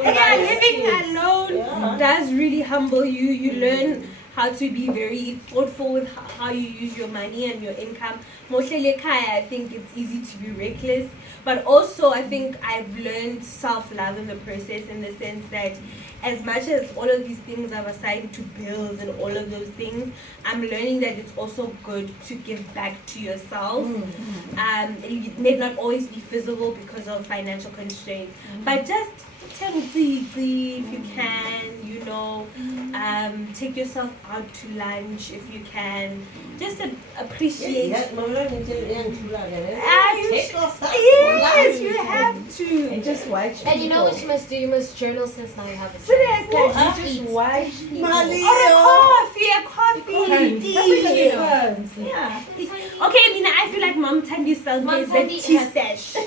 Yeah, living alone does really humble you. You learn how to be very thoughtful with how you use your money and your income. Mostly I think it's easy to be reckless, but also I think I've learned self-love in the process, in the sense that as much as all of these things I've assigned to bills and all of those things, I'm learning that it's also good to give back to yourself. It may not always be feasible because of financial constraints, but just if you can, you know, take yourself out to lunch if you can. Just appreciate. Yes, you have to. And just watch. And you know what you must do? You must journal, since now you have it. Just watch. A coffee, tea. Yeah. Okay, Mina, I feel like Mom Tandy sells me Tandy the tea has- stash. Wow.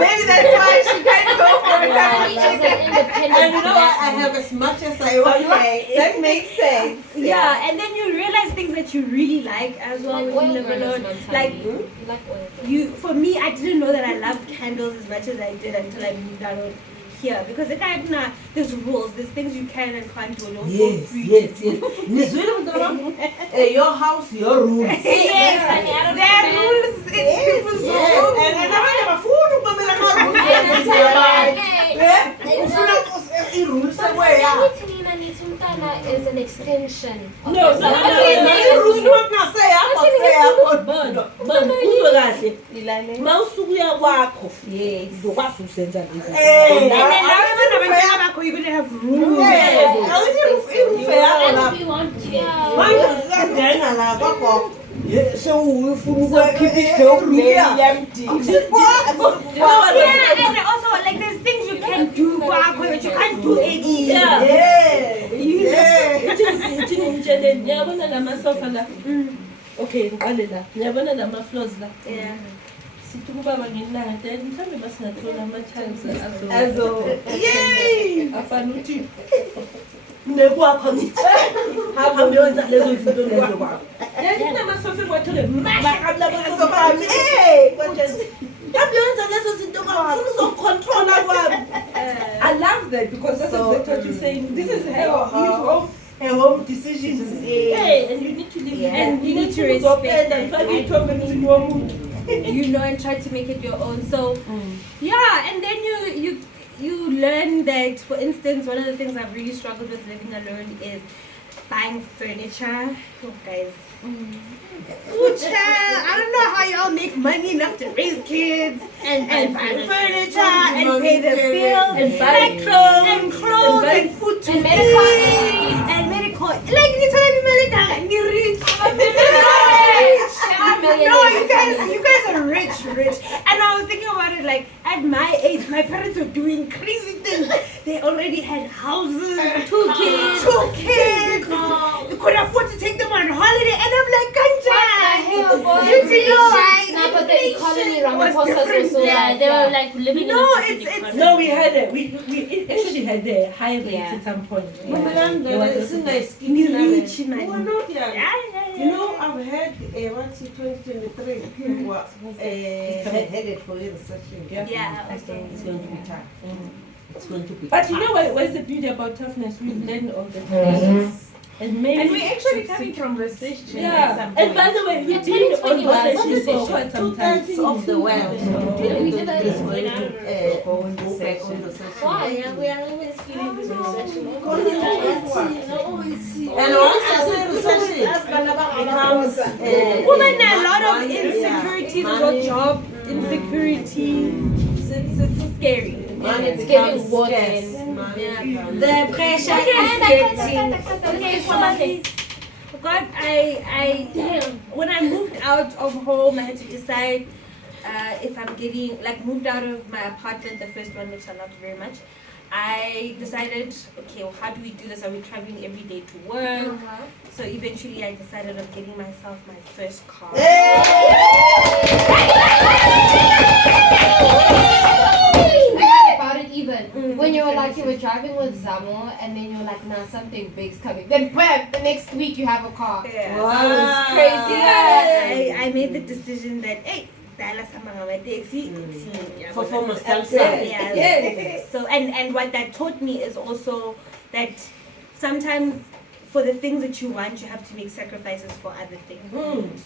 Maybe that's why she can't go for it. Family is an independent And you know what? I black have as much as I want. Okay, that makes sense. Yeah, and then you realize things that you really like as well Like when you oil live burners, alone. Mom Like Tandy. Like oil. for me, I didn't know that I loved candles as much as I did until I moved out of here, because there's rules, there's things you can and can't do. No Yes. Nizwile mntwana your house, your rules. Yes, there are rules in people's homes. And abanye abafuni ukumamela ama-rules. I-rules sekweyabo. Umntana is an extension. of No, yourself. I-rules noma kungaseyakho akuseyakho. Bona uzwe kahle ma usukuya kwakho uzokwazi ukuzenza lezi And then now even abantwana bakho, you're gonna have rules. irufe yakho lapho. We want you. Manje uzangena la kwakho. Sewufuna ukukhipha irufe Yeah, and also like there's things you can do kwakho that you can't do anywhere. uthini ngitsheleni ngiyabona lamasofa la okay ngiqale la ngiyabona lama-floors la Yeah. sithi kubaba nginade mhlawumbe masingathola ama-tiles afana uthi nekwakho ngithi hambe yonza lezo zinto lezo kwakho namasofa ekwathole hambe yonza lezo zinto kwakho funa uzokucontrola kwami. I love that because that's exactly what you're saying. This is her home decisions. Hey, and you need to live And you need to respect and you know, and try to make it your own. So yeah, and then you learn that, for instance, one of the things I've really struggled with living alone is buying furniture. Oh, guys. Ooh, child, I don't know how y'all make money enough to raise kids and buy furniture and pay the bills and buy clothes and food to And eat medical. and medical. Like you tell me, you're rich. No, you guys are rich. And I was thinking about it, like at my age, my parents were doing crazy things. They already had houses, two kids. They could afford to take them on holiday, and I'm like, Kanja. You know why? No, but the economy was Ramaphosa different. was so Yeah, they were like living No, in a it's No, we actually had a high rate Yeah. at some point. It's a nice Ni rich, man. We're not young. Yeah. You know, I've had 2023 headed for a recession. Yeah. It's going to be tough. It's going to be But tough. you know what's the beauty about toughness? We learn all the time. And maybe And we're actually coming from recession. yeah. And by the way, we've been on 2020 recession for quite some time. Two-thirds of the world is going to go back on recession. Why? We are always feeling this recession. And once the recession becomes Women, a lot of insecurities about job insecurity. It's scary. money It's becomes giving war scarce. then. The pressure is getting. Okay, so God, when I moved out of home, I had to decide if I'm getting moved out of my apartment, the first one, which I loved very much. I decided, okay, well, how do we do this? Are we traveling every day to work? So eventually, I decided on getting myself my first car. About it even when you were driving with Zamo and then you're like, nah, something big's coming. Then bam, the next week you have a car. Yeah. Wow. So it's crazy. I made the decision that, hey, Dala Samanga my taxi. For former staff. Yeah. So and what that taught me is also that sometimes for the things that you want, you have to make sacrifices for other things.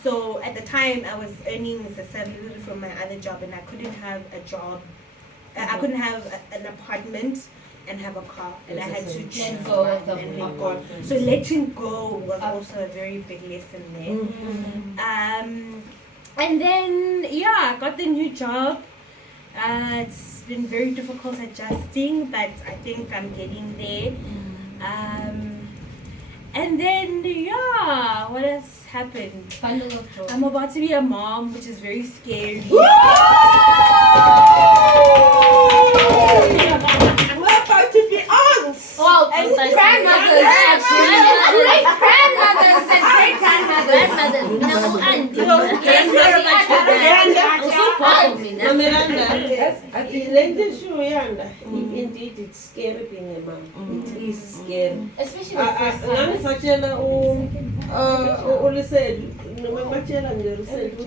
So at the time, I was earning a salary from my other job, and I couldn't have a job. I couldn't have an apartment and have a car, and I had to Let choose go of one the and let go. So letting go was also a very big lesson there. And then I got the new job. It's been very difficult adjusting, but I think I'm getting there. And then what has happened? Bundle of joy. I'm about to be a mom, which is very scary. We're about to be aunts. Well, And grandmothers actually. Great grandmothers and great grandmothers. Grandmothers, no auntie. Grandma. I'm so proud of me. Indeed, it's scary being a mom. It is scary. Especially the first time. Ngangisatshela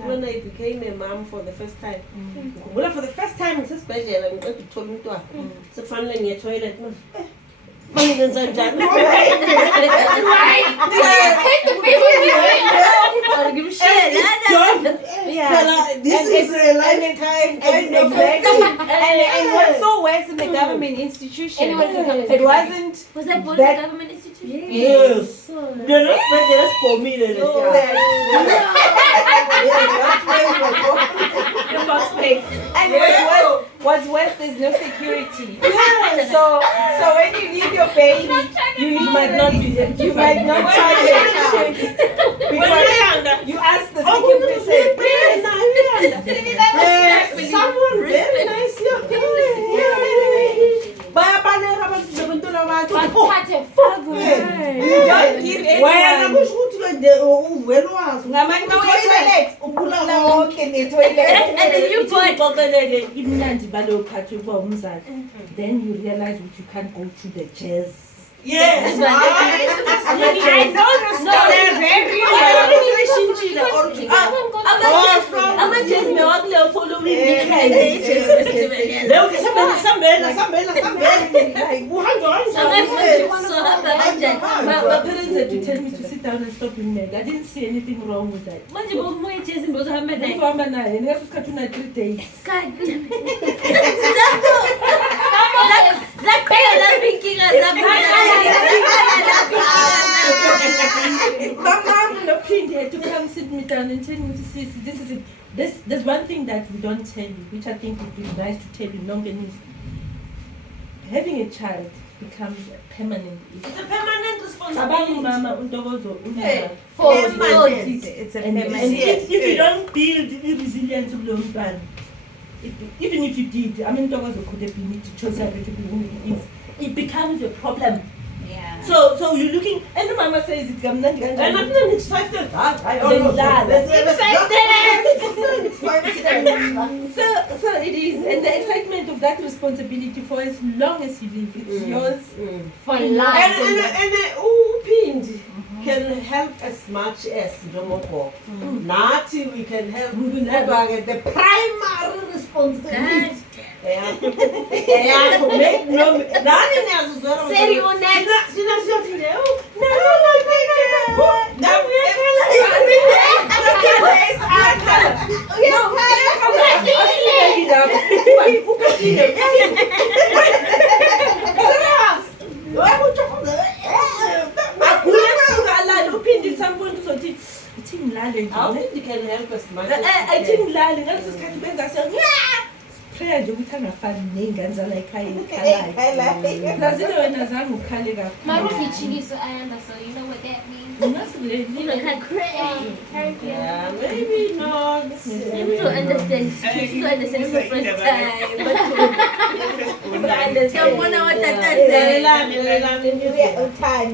when I became a mom for the first time. Ngikhumbula for the first time ngisesibhedlela ngiqeda ukuthola umntwana. Sekufanele ngiye toilet. Mangenza njani? Take the baby with This is a lifetime. And what's so worse in the government institution, Anyone can come and it take wasn't Was that both That- the government institution? Yes. They're not special for me. and what's worse, there's no security. So when you leave your baby, you might not charge it. Because you ask the second person, Someone very nice. But touch it. you don't give anyone. Ngamanye toilet, ukula wonke in the toilet. And then you imnandi balo phathi uba umzali. Then you realize that you can't go to the chairs. Yes. I know the story very well. Ama-chairs mewakule following me. My parents had to tell me to sit down and stop doing that. I didn't see anything wrong with that. Manje bokubuye chasing bozohamba naye. Ukuhamba naye, ngaso isikhathi una 3 days. Mama nophinde had to come sit me down and tell me, sis, this is it. There's one thing that we don't tell you, which I think would be nice to tell you longer is having a child becomes a permanent issue. It's a permanent Abang responsibility. mama untokozo Hey. It's a and permanent. if you don't build resilience kulo mntwana, even if you did, I mean untokozo could have been to choose to be who he is. It becomes a problem. Yeah. So you're looking, and the mama says it's kamnandi And kanjani. I'm not excited. I Then don't know. So it is, and the excitement of that responsibility for as long as you live, it's yours. For And life. uphindi can help as much as Domoko. Nati, we can help. We will help. The primary responsibility. God. Yeah, to make no. Nani nazozora. Say you next. Sina sio no. I don't think you can help as much as I you think can. lali ngaleso sikhathi benza so prayer nje ukuthi angafani ney'ngane ekhaya ekhalayo lazile wena zange ukhale kakhulu Marufi chili, so I understand. So you know what that means? You look like crazy. Yeah, maybe not. You don't understand. You don't understand the first time. But don't wanna what that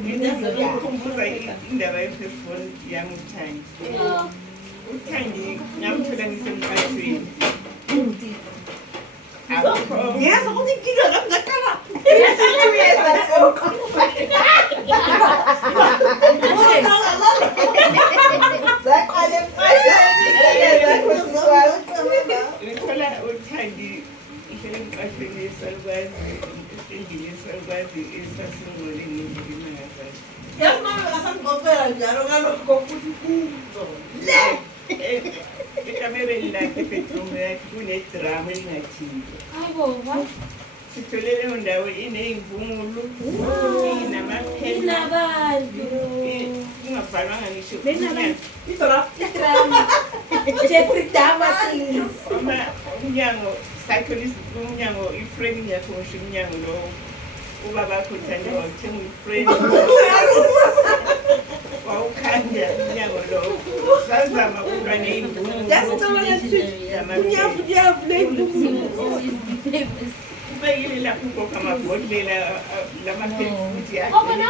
Ngikhumbuza indaba yefestival yami uThandi. uThandi ngamthola ngisemqashweni. Yes, I think you know that color. Ngithola uThandi ihlele emqashweni yesalukwazi, endlini yesalukwazi esasingole ngendlela engazazi. Yes, mama, ngasangqoqela njalo ngalokho futhi kuzo. Ekamereni lakhe bedroom yakhe kunedrama elingathintwa. Aibo, what? Sithole leyo ndawo iney'mvungulu, inamaphela, kungabhalwanga ngisho Jeffrey Dahmer, please. umnyango sakhe umnyango iframe yakhe ngisho umnyango lo ubaba wakho uThandi wawuthenga iframe wawukhanda umnyango lo sazama ukulwa ney'mvungulu ubekile lapho ugogo amabhodlela lamapheli futhi Oh, no,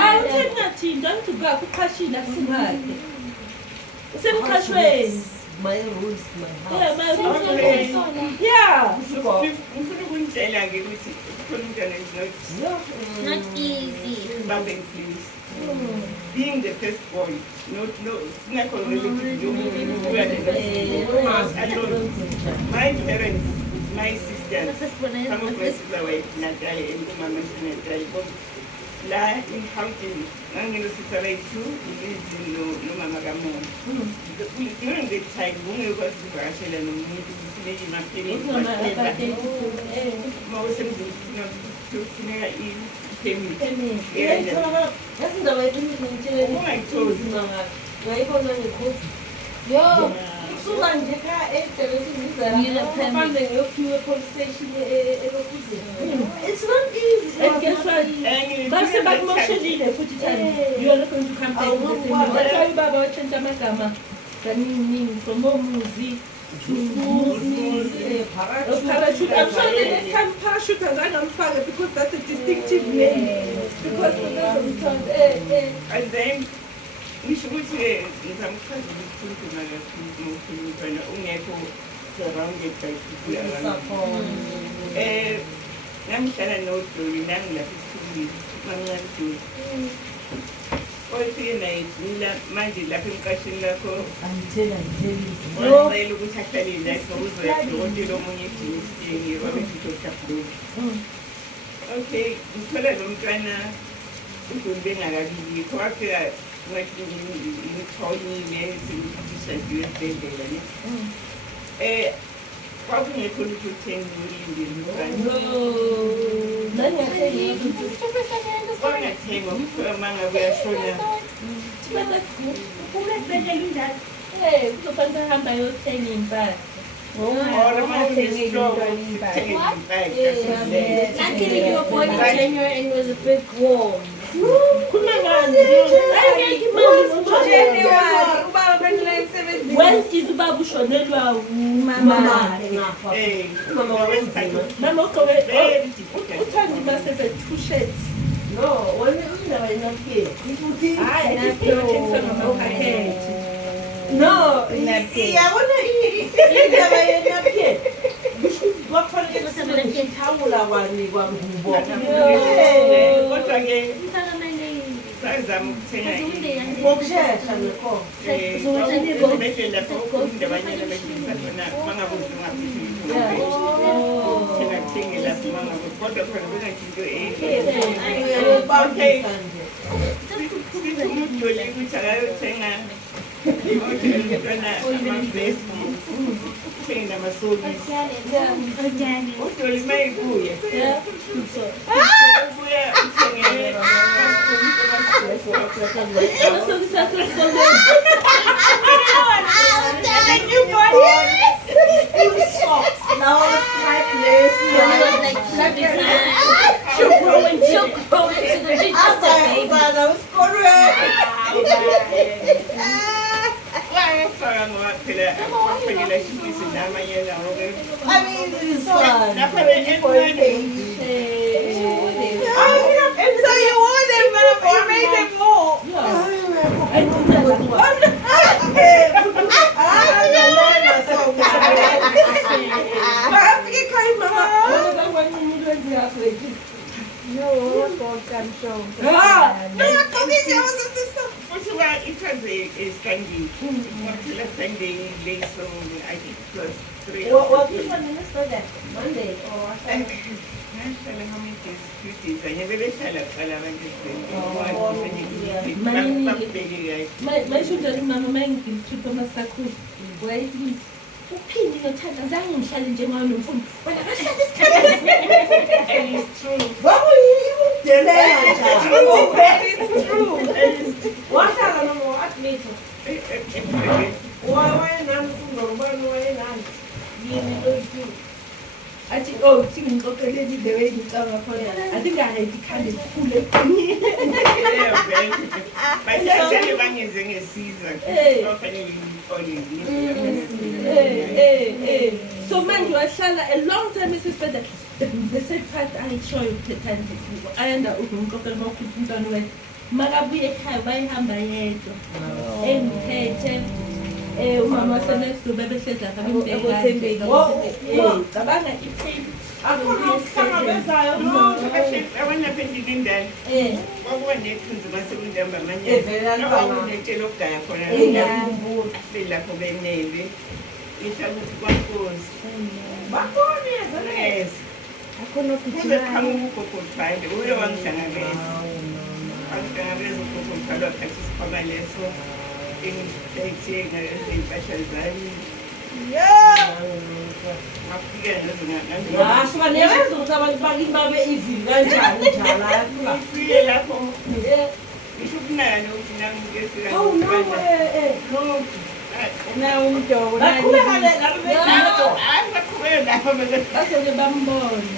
awuthengathini antuka kuqhashile akusimade usemqashweni My rules, my Yeah, house. my yeah ngifuna ukunitshela-ke ukuthi khona umntwana is not easy. not please. Being the first boy, singakho relative alone. My parents, my The sisters, first one is some of my sisters were Natai and Mama Natai. La in Houghton, Sister like two, lives in no Mama Gamon. During the time, when we was to Rachel and we making my feelings, most of them to That's the way to do it. Oh my God. Yo, It's not easy. and guess what base bakumoshelile futhi Thandi you are not going to campaign with the same way. That's why ubaba watshintsha amagama kaningi from omuzi parachute. I'm sure the next time parachute azange amfake because that's a distinctive name because for those of us And then ngisho ukuthi ngizamchaza ukuthi umntwana ungekho surrounded by people around. Ngamhlala noDoli nangilapha esikhulile mamncane Doli. Oyifike naye manje lapha emqasheni lakho wacela ukuthi ahlale la udokotela omunye edinistini wabethi Dr. Blue. Okay, ngithola lo mntwana uDoli bengakabikho wafika ngathi ngithonyile sengishadiwe esibhedlela ne. Kwakungekho lutho uthenga ulindele umntwana. Wangathengwa kuthiwa uma ngabe uyashona. uzofanele ahamba ayothenga iy'mpahla Or uma unestroke, uthenge izimpahla. Luckily, you were born in January and it was a bit warm. khuluma ngani when is ubaba ushonelwa umama Mama wenzima. mama ugqoke Very difficult. uThandi must have two shirts No, when you never enough here. hayi akuthengiswa ngamaphakhethi No, yeah, when you never enough here. What for? ngithawula kwanikwa ngubo. Kodwa-ke sazama ukuthenga Ngokushesha lokho. esibhedlela lapho ukhulumile abanyana behlisa khona mangabe ungaphithi lapho mangabe kodwa khona bengatshinto sithi umdoli ukuthi akayothenga imoto elintwana amavesti uthenge namasokisi udoli uma ibuya ubuya uthenge wayafaka ngoba phela wafakela shipisi namanye lawo-ke lapha So you want them, mom, or make them more? futhi it was a Sunday. Phela Sunday late so I think plus 3 Monday or ngahlala how many days? 2 days. Kanye bebehlala kuqala abantu My children, Mama, my ngimthipha amasakhulu. Wayethi uphinde nothanda zange ngihlale njengayo nomfundo. Wena kahlala isikhathi. It's true. It's true. Wahlala noma wathi Athi oh singixoxeleni the way ngicanga khona. I think I had ikhanda elikhulu Bahlale bangenze ngesiza. Kufanele So manje wahlala a long time esibhedlela. The sad part I show you the time ayanda ukungixoxela ukuthi umntwana wethu makabuye ekhaya bayihamba yedwa. Engiphethe umama wasenext door bebehlezi lapha cabanga ipheli akhona ukuhlangabezana no abanye aphendile indala kwakuba nethunzi basekundamba amanye kwakunetshela okugaya khona belapho benele ihlakuthi kwaNkosi bakhona yes kuze qhamuka ugogothwale uye wangihlangabeza ugogothwale waphatha isikhwama leso engiphethe ngempahla zami ngafika Suka niyawenza ukuthi abantu bakini babe evil kanjani njalo ngifike lapho ngisho ukunaka nokuthi nangikefika na umdogo baqhubeka baqhubeka lapho basoke bambone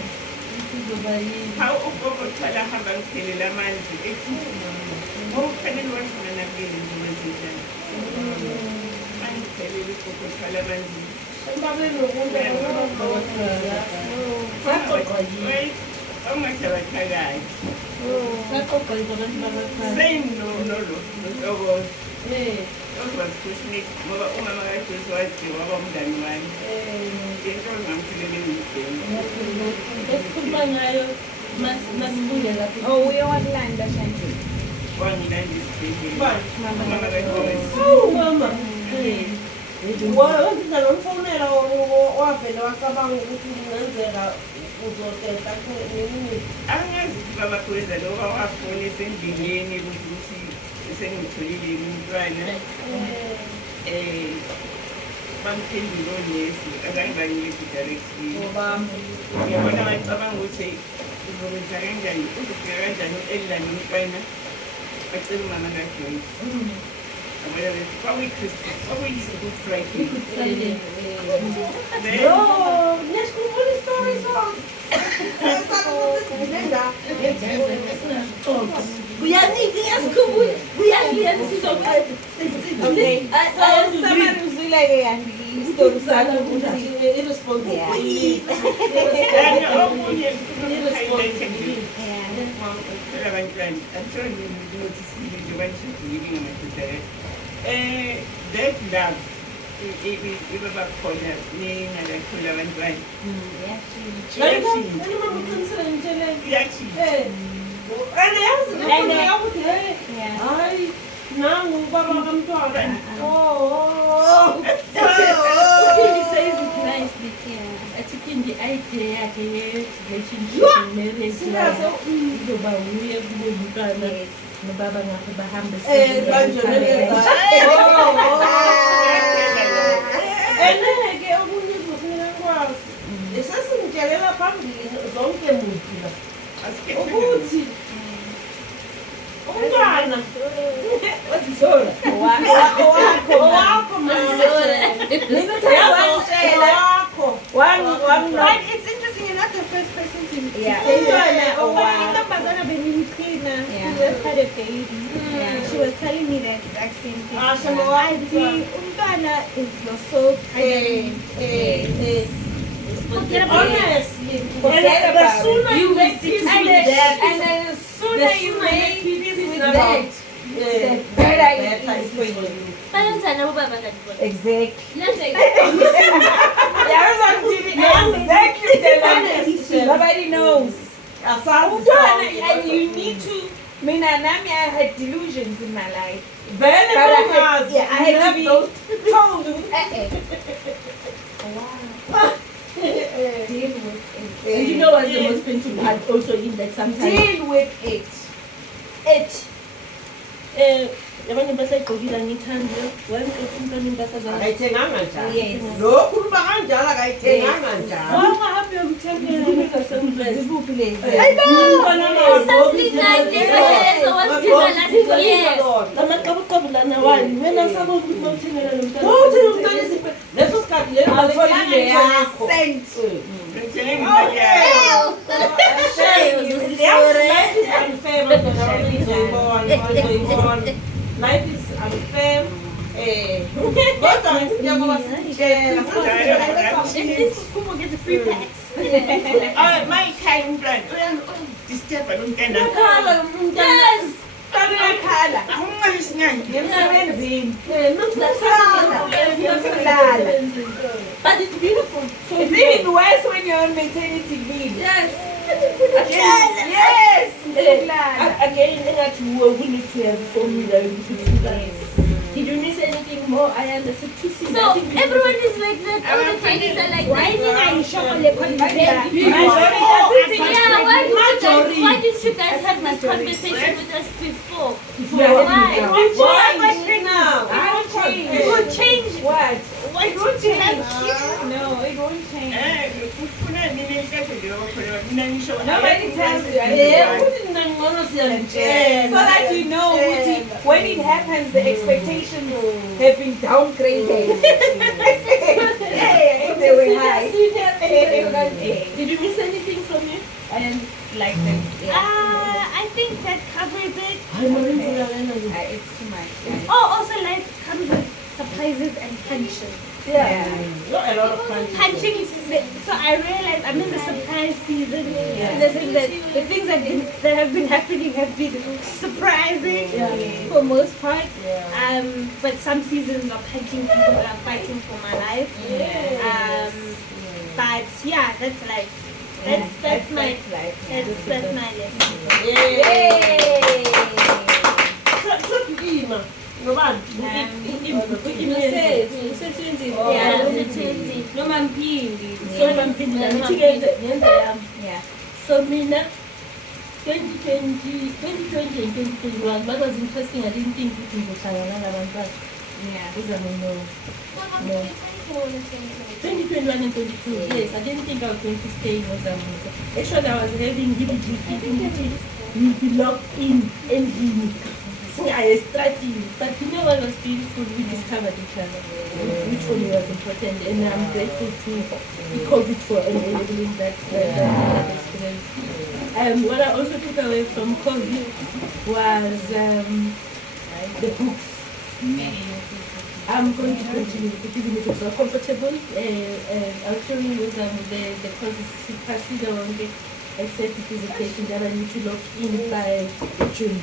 kuzoba yini hawu ugogothwala ahamba ngiphelela amanzi ethi kufanele washona nakele njengozinjani angiphelele ugogothwala amanzi ongathi abathakayo saqoqa abantu babakhaya same noNtokozo Oswasikushnik ngoba umama kaJesu wathi waba umngani wami into ngamphilele ngideni esikhuluma ngayo masibuye lapho uye wakulanda shanje wangilanda isibhedlela umama kaJesu mama Wonke nomfonela wavela wacabanga ukuthi kungenzeka uzoteta nini angazi ukuthi bamaphoyisa loba wafona esendleleni ukuthi sengitholile umntwana bamphendule onesi azange banike directly ngiyabona bacabanga ukuthi uzokwenza kanjani uzofika kanjani u-Elani umntwana bacela umama kaJoyce Good Friday. nesikhuluma story song kuyanika yasikhubuye kuyahiyani sizoqeda samazwile-ke yanti istori sakho ukuthi irresponsibility And okunye highlighted phela abantwana I'm sure you noticed nje banjijile ngamadoda that love ibe bakhona ningakakhula abantwana iyachitha And yazi leyo ukuthi hey hayi nangu ubaba kamntwana. He says it nicely. I think in the idea yakhe ye-relationship and marriage izoba uye kube umntwana nobaba ngapha bahambe Ene-ke okunye kuzofuneka kwazi esesingitshelela phambili zonke muntu la ukuthi umntwana wazisola owakho wakho But it's interesting, you're not the first person to say that. Intombazana benimqina, she just had a baby. She was telling me that exact same thing. Auntie, umntwana is your soul kind honestly, the sooner you make peace with that, And then the sooner you make peace with that, the better better it is for you. Balanzana ubaba kanti. Exactly. Lahleka. Exactly. Nobody knows. And you need to. Mina nami, I had delusions in my life. Then But I had to be told. Deal with it. And you know what's the most painful part also in that sometimes Deal with it. yabanye basayigqokile angithandi wayemqoqa umntwana impahla zakhe Akayithenganga njalo. Yes. Lo khuluma kanjalo akayithenganga njalo. Wawungahambi uyomthengela. Zibukile Zibuphi lezi? Something like this. So what's the last year? amaqabuqabu lana wani wena sabona ukuthi bawuthengela lo mntwana Uthi umntwana isiphe leso sikhathi leyo Awutholanga yakho. cent. ngithenge imali yakho Life is unfair, madodana bazoyibona. Life is unfair. Kodwa njengoba sitshela Kumo get the free packs. mayikhaya umntwana uyangidisturba lo mntwana ukhala lo mntwana. Uyakhala. awungayisingayi Emsebenzini. but it's beautiful It's even worse when you're on maternity leave. yes Yes. Ukulala. again engathi we need to have formula yokuthi did you miss anything more I understood to see So everyone is like that. All the ladies are like that. Yeah, why didn't you guys have this conversation with us before? Why? It will change what? It won't change. No, it won't change. ufuna mina ihlahla nje bakholelwa mina ngisho Nobody tells you. Uthi mina ngcono siyamtshela. So that you know when it happens, the expectations have been downgraded. They were high. did you miss anything from you And like that. I think that covers it. It's too much. Oh, also life comes with surprises and punches. Yeah. Not a lot of punches. Punching is so I realized I'm in the surprise season. In the sense that the things that have been happening have been surprising for most part. But some seasons are punching seasons are fighting for my life. But yeah, that's life. That's my life. that's my lesson. Sokudima. Nobani? noma mphindi so mphindi ngithi-ke ngenze yami Yeah. so mina 2020 and 2021 that was interesting I didn't think ukuthi ngizohlangana nabantwana Yeah. uzame no 2021 and 22 yes I didn't think I was going to stay in Mozambique actually I was having thinking ukuthi we'll be locked in endlini singayestrathini but you know what was beautiful we discovered each other which for me was important and I'm grateful to COVID for enabling that experience. What I also took away from COVID was the books. I'm going to continue with it even if it's not comfortable. I'll show you the procedure on the except it is a patient that I need to lock in by June.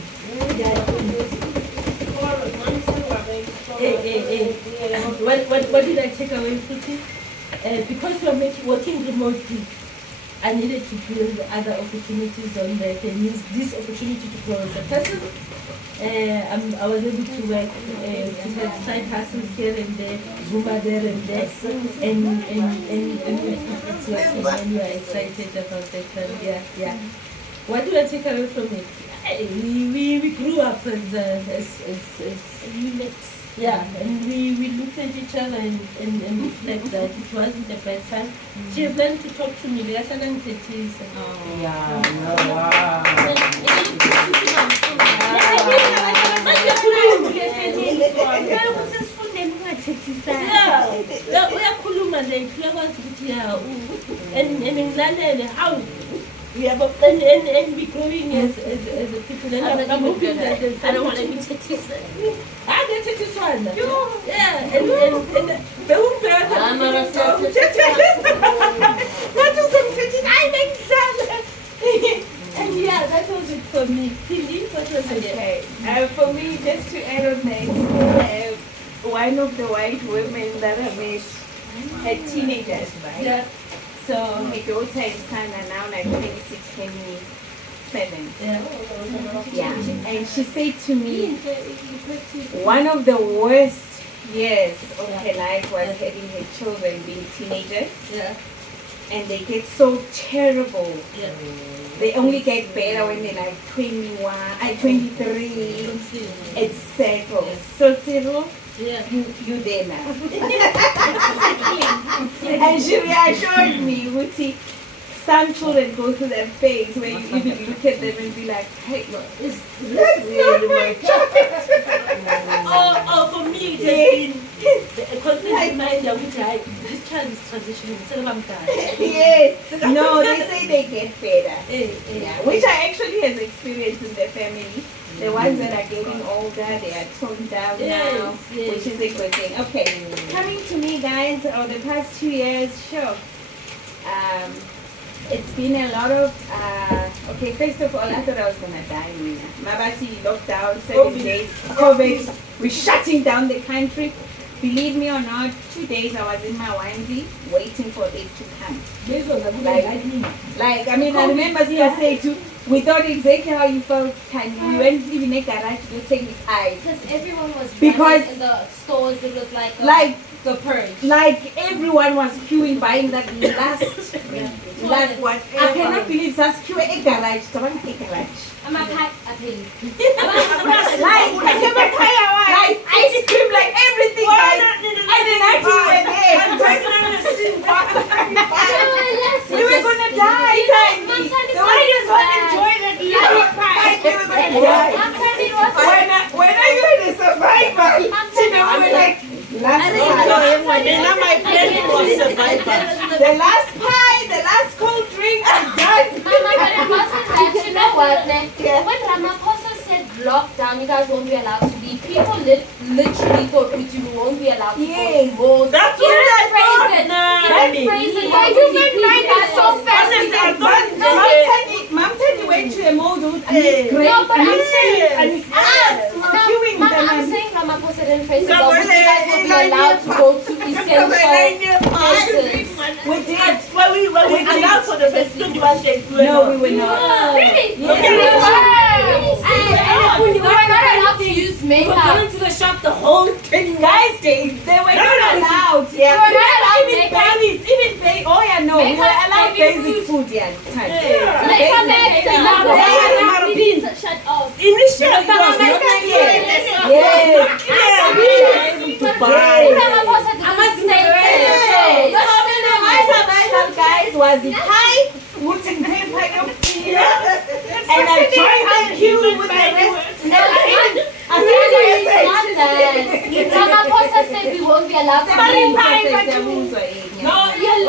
What did I take away from it? Because we're working remotely, I needed to build other opportunities on that and use this opportunity to grow as a person. I was able to work, to have side hustles here and there, Zumba there and there, and it's working, and we are excited about that. Yeah. What do I take away from it? We grew up as units. Yeah, and we looked at each other and reflect that it wasn't a bad time. She learned to talk to me. Yeah, wow. Uyakhuluma nje uyakwazi ukuthi ya and ngilalele how we are and we growing as a people and I'm hoping that I don't want to be tetisana. I get tetisana. Yeah, and the that was some tetis. I make sense. And yeah, that was it for me. Cindy, what was it? Okay. For me, just to add on that, one of the white women that I met had teenagers, right? Yeah. So my daughter and son are now like 26, 27. Yeah. And she said to me, one of the worst years of her life was having her children being teenagers. Yeah. And they get so terrible. Yeah. They only get better when they're like 21, 23. It's circle. So Cyril, Yeah. you there now. And she reassured me, Uti, some children go through that phase where you even look at them and be like, hey, that's not my child. Oh, for me, it has been a constant reminder which this child is transitioning. Instead of Yes. No, they say they get better. Yeah. Which I actually has experienced in the family. The ones that are getting older, they are toned down now, which is a good thing. Okay, coming to me, guys, over the past 2 years, sure. It's been a lot of, okay, first of all, I thought I was going to die. Mabati lockdown, 7 days, COVID, we're shutting down the country. Believe me or not, 2 days I was in my onesie waiting for it to come. Like, I mean, I remember Sia said too, we thought exactly how you felt, and we went even in garage to take it high. Because everyone was Because- running in the stores, it was like Like, the purge. like everyone was queuing buying that last one. I cannot believe that's queue a garage. Someone a garage. I'm a cat, I tell you. Like ice cream, like everything. Guys. I didn't actually went there. We were gonna die. I'm telling you, When are you in a survival? You know, we were like, last My plan was survival. the last pie, the last cold drink is done. you know what, man? When Ramaphosa said lockdown, you guys won't be allowed to leave. People literally thought you won't be allowed to Yes. go. That's You what I phrase thought. it. Nah. You phrase it. Why you make mine is so fast? Honestly, I don't Mom said you went to a mode and Hey. it's great. No, but I'm saying, And it's us. We're queuing Mama, them. I'm saying Ramaphosa didn't phrase it, Come but on, you guys will be allowed to go to essential places. We did. When we announced for the first 21 days, we were No, we not. were not. Really? Yes. We were not allowed to use makeup. to the shop the whole 10 Guys, they were not allowed. We were not allowed Even makeup. babies, even babies. Oh yeah, no, we Makeup, were allowed baby basic food. Yeah, time. Makeup, Makeup. shut off. Initially, it was not Yes. Ramaphosa didn't stay there. My survival, guys, was it high, wooden paper, and I joined the queue with the rest. Ramaphosa said we won't be allowed to leave. No, yeah,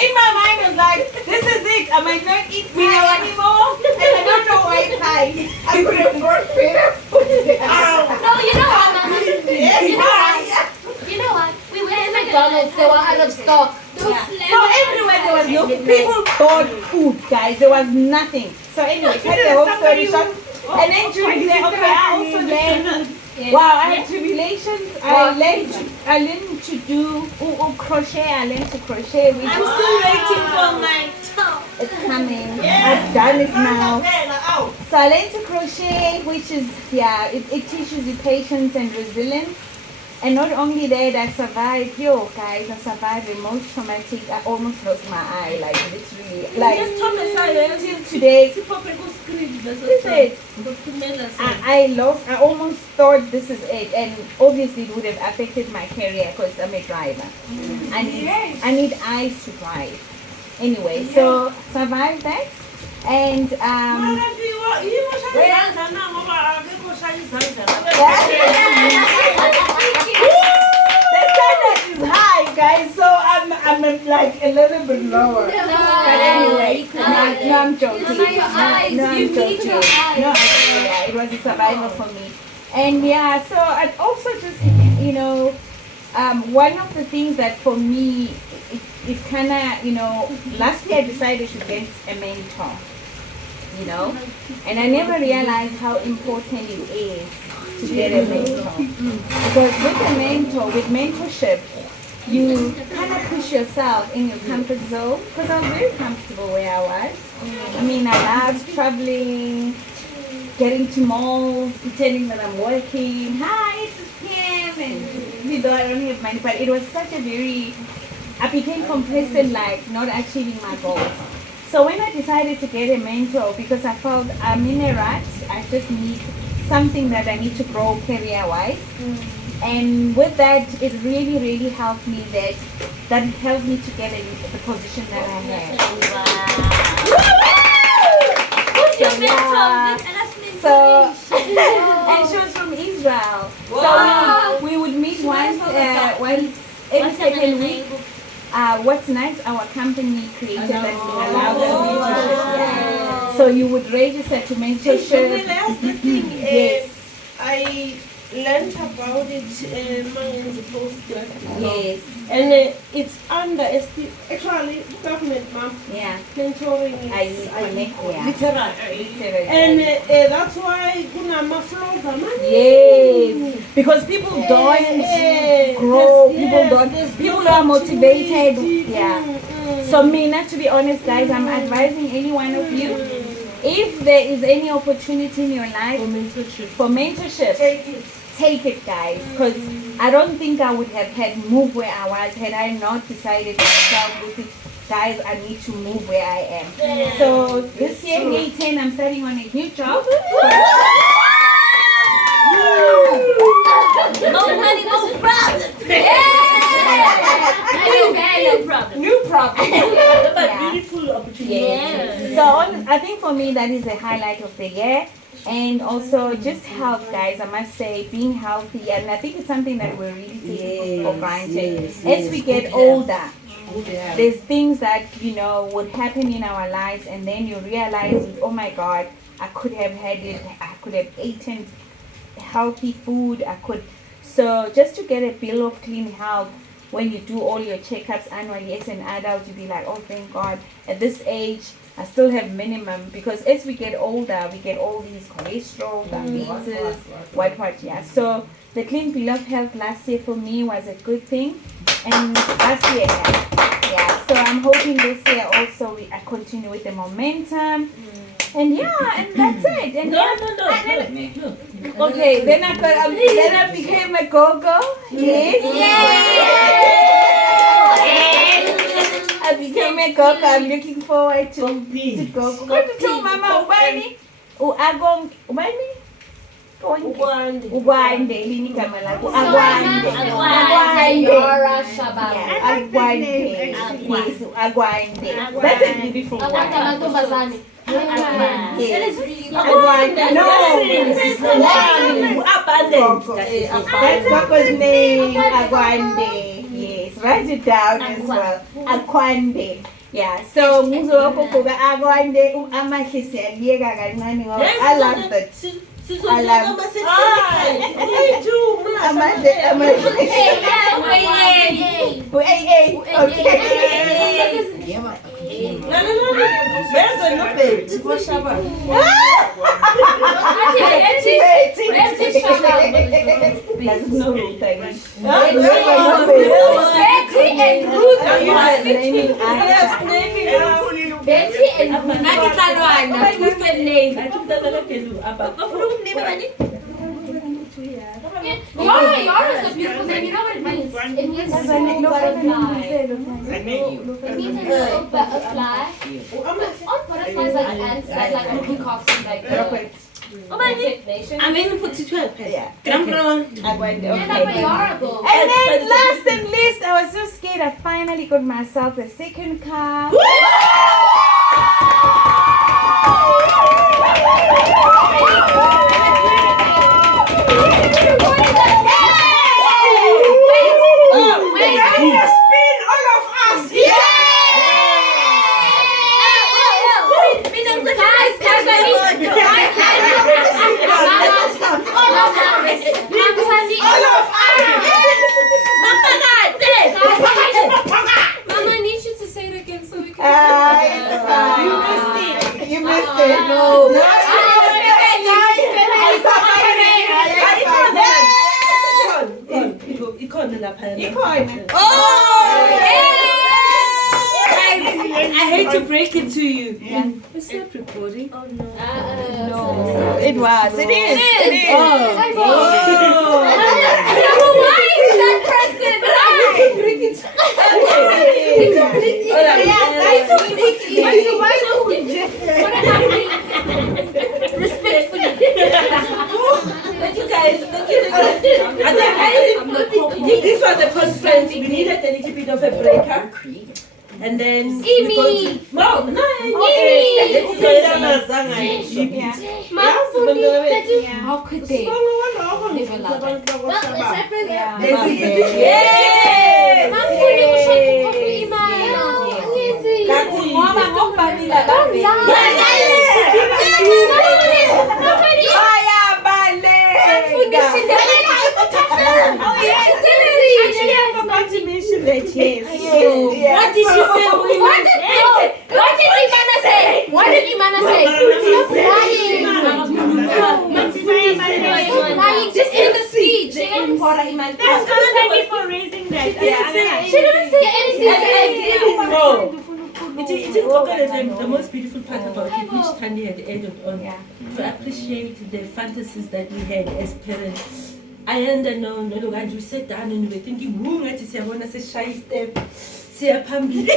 in my mind I was like, this is it. I might not eat pie anymore, and I don't know why pie. I could have brought better food. No, you know what, Mama? You know what? We went to McDonald's. They were out of stock. So everywhere there was no people bought food, guys. There was nothing. So anyway, cut the whole story short. And then during the learned. Wow, I had tribulations. I learned to do crochet. I learned to crochet. Which I'm still waiting for my top. it's coming. I've done it now. So I learned to crochet, which is it teaches you patience and resilience. And not only that, I survived, guys, I survived a most traumatic, I almost lost my eye, like literally, like until today. I almost thought this is it, and obviously it would have affected my career because I'm a driver. I need eyes to drive. Anyway, so survived that, and the standard is high, guys. So I'm like a little bit lower. But anyway, no, I'm joking. No, I'm joking. No, it was a survival for me. And so I also just, one of the things that for me, it kind of, last year I decided to get a mentor. And I never realized how important it is to get a mentor. Because with mentorship, you kind of push yourself in your comfort zone. Because I was very comfortable where I was. I mean, I loved traveling, getting to malls, pretending that I'm working. Hi, it's Pam. And even though I don't have money, but it was such a I became complacent, like not achieving my goals. So when I decided to get a mentor, because I felt I'm in a rut, I just need something that I need to grow career-wise. And with that, it really, really helped me that helped me to get the position that I had. Who's your mentor? So, and she was from Israel. So we would meet once every second week. What's nice, our company created that we allow them mentorship. So you would register to mentorship. Yes. I learned about it in the postgrad. Yes. And it's under actually government, ma'am. Yeah. Mentoring is literal. And that's why Kunama flows are money. Yes. Because people don't grow, people are motivated. Yeah. So to be honest, guys, I'm advising any one of you, if there is any opportunity in your life for mentorship, take it, guys, because I don't think I would have moved where I was had I not decided myself, guys, I need to move where I am. So this year, May 10, I'm starting on a new job. No money, no problems. New problem. But beautiful opportunity. Yes. So I think for me that is a highlight of the year. And also just health, guys, I must say, being healthy, and I think it's something that we're really taking for granted. As we get older, there's things that, would happen in our lives, and then you realize, oh my God, I could have had it, I could have eaten healthy food, so just to get a bill of clean health, when you do all your checkups annually as an adult, you be like, oh, thank God, at this age, I still have minimum, because as we get older, we get all these cholesterol, diabetes, So the clean bill of health last year for me was a good thing, and last year, so I'm hoping this year also I continue with the momentum, and that's it. And okay, then I became a go-go. Yes. I became a go-go. I'm looking forward to go. What to tell Mama Ubani? Ubani? Ugwande, lini kama lako? Agwande. Agwande. That's a beautiful word. Yes. Abundance. That's Coco's name. Agwande. Yes. Write it down as well. Agwande. Yeah. So muzo wako kuga agwande amahlisi aliyeka kancane ngoba I love that. I love it. Okay. There's a no bed. Wash up. Yara is a beautiful name. You know what it means? It means butterfly. It means a little butterfly. Butterflies like ants, like peacocks and like nation. I'm in for 12. Yeah. Come on. I went, Yeah, that's where Yara goes. And then last and least, I was so scared. I finally got myself a second car. Mama, I need you to say it again so we can. You missed it. No. I hate to break it to you. It's not recording. Oh no. It was. It is. It is. Why is that person? Respectfully. Thank you guys. This was a conference. We needed a little bit of a breaker. And then we go to Mom, no, How could they? Never love it. What did she say? What did Imana say? What did Imana say? Stop lying. Stop lying. Just in the speech. Thank you for raising that. She didn't say anything. The most beautiful part about it, which Tandi had added on, to appreciate the fantasies that we had as parents. I understand, no, and you sat down and we were thinking, who I just want to say shy step, see a pambi.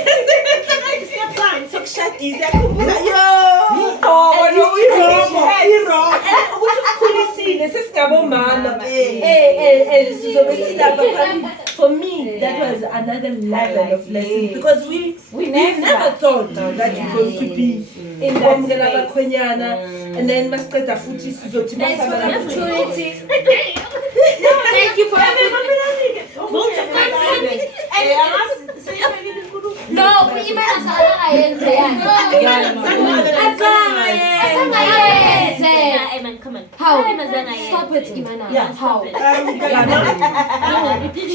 For me, that was another level of lesson because we never thought that you could be in that and then masquerade footy opportunity. Thank you for No, Imana salah ayenze. Come on. How? Stop Stop it, Imana. Yeah. How? No,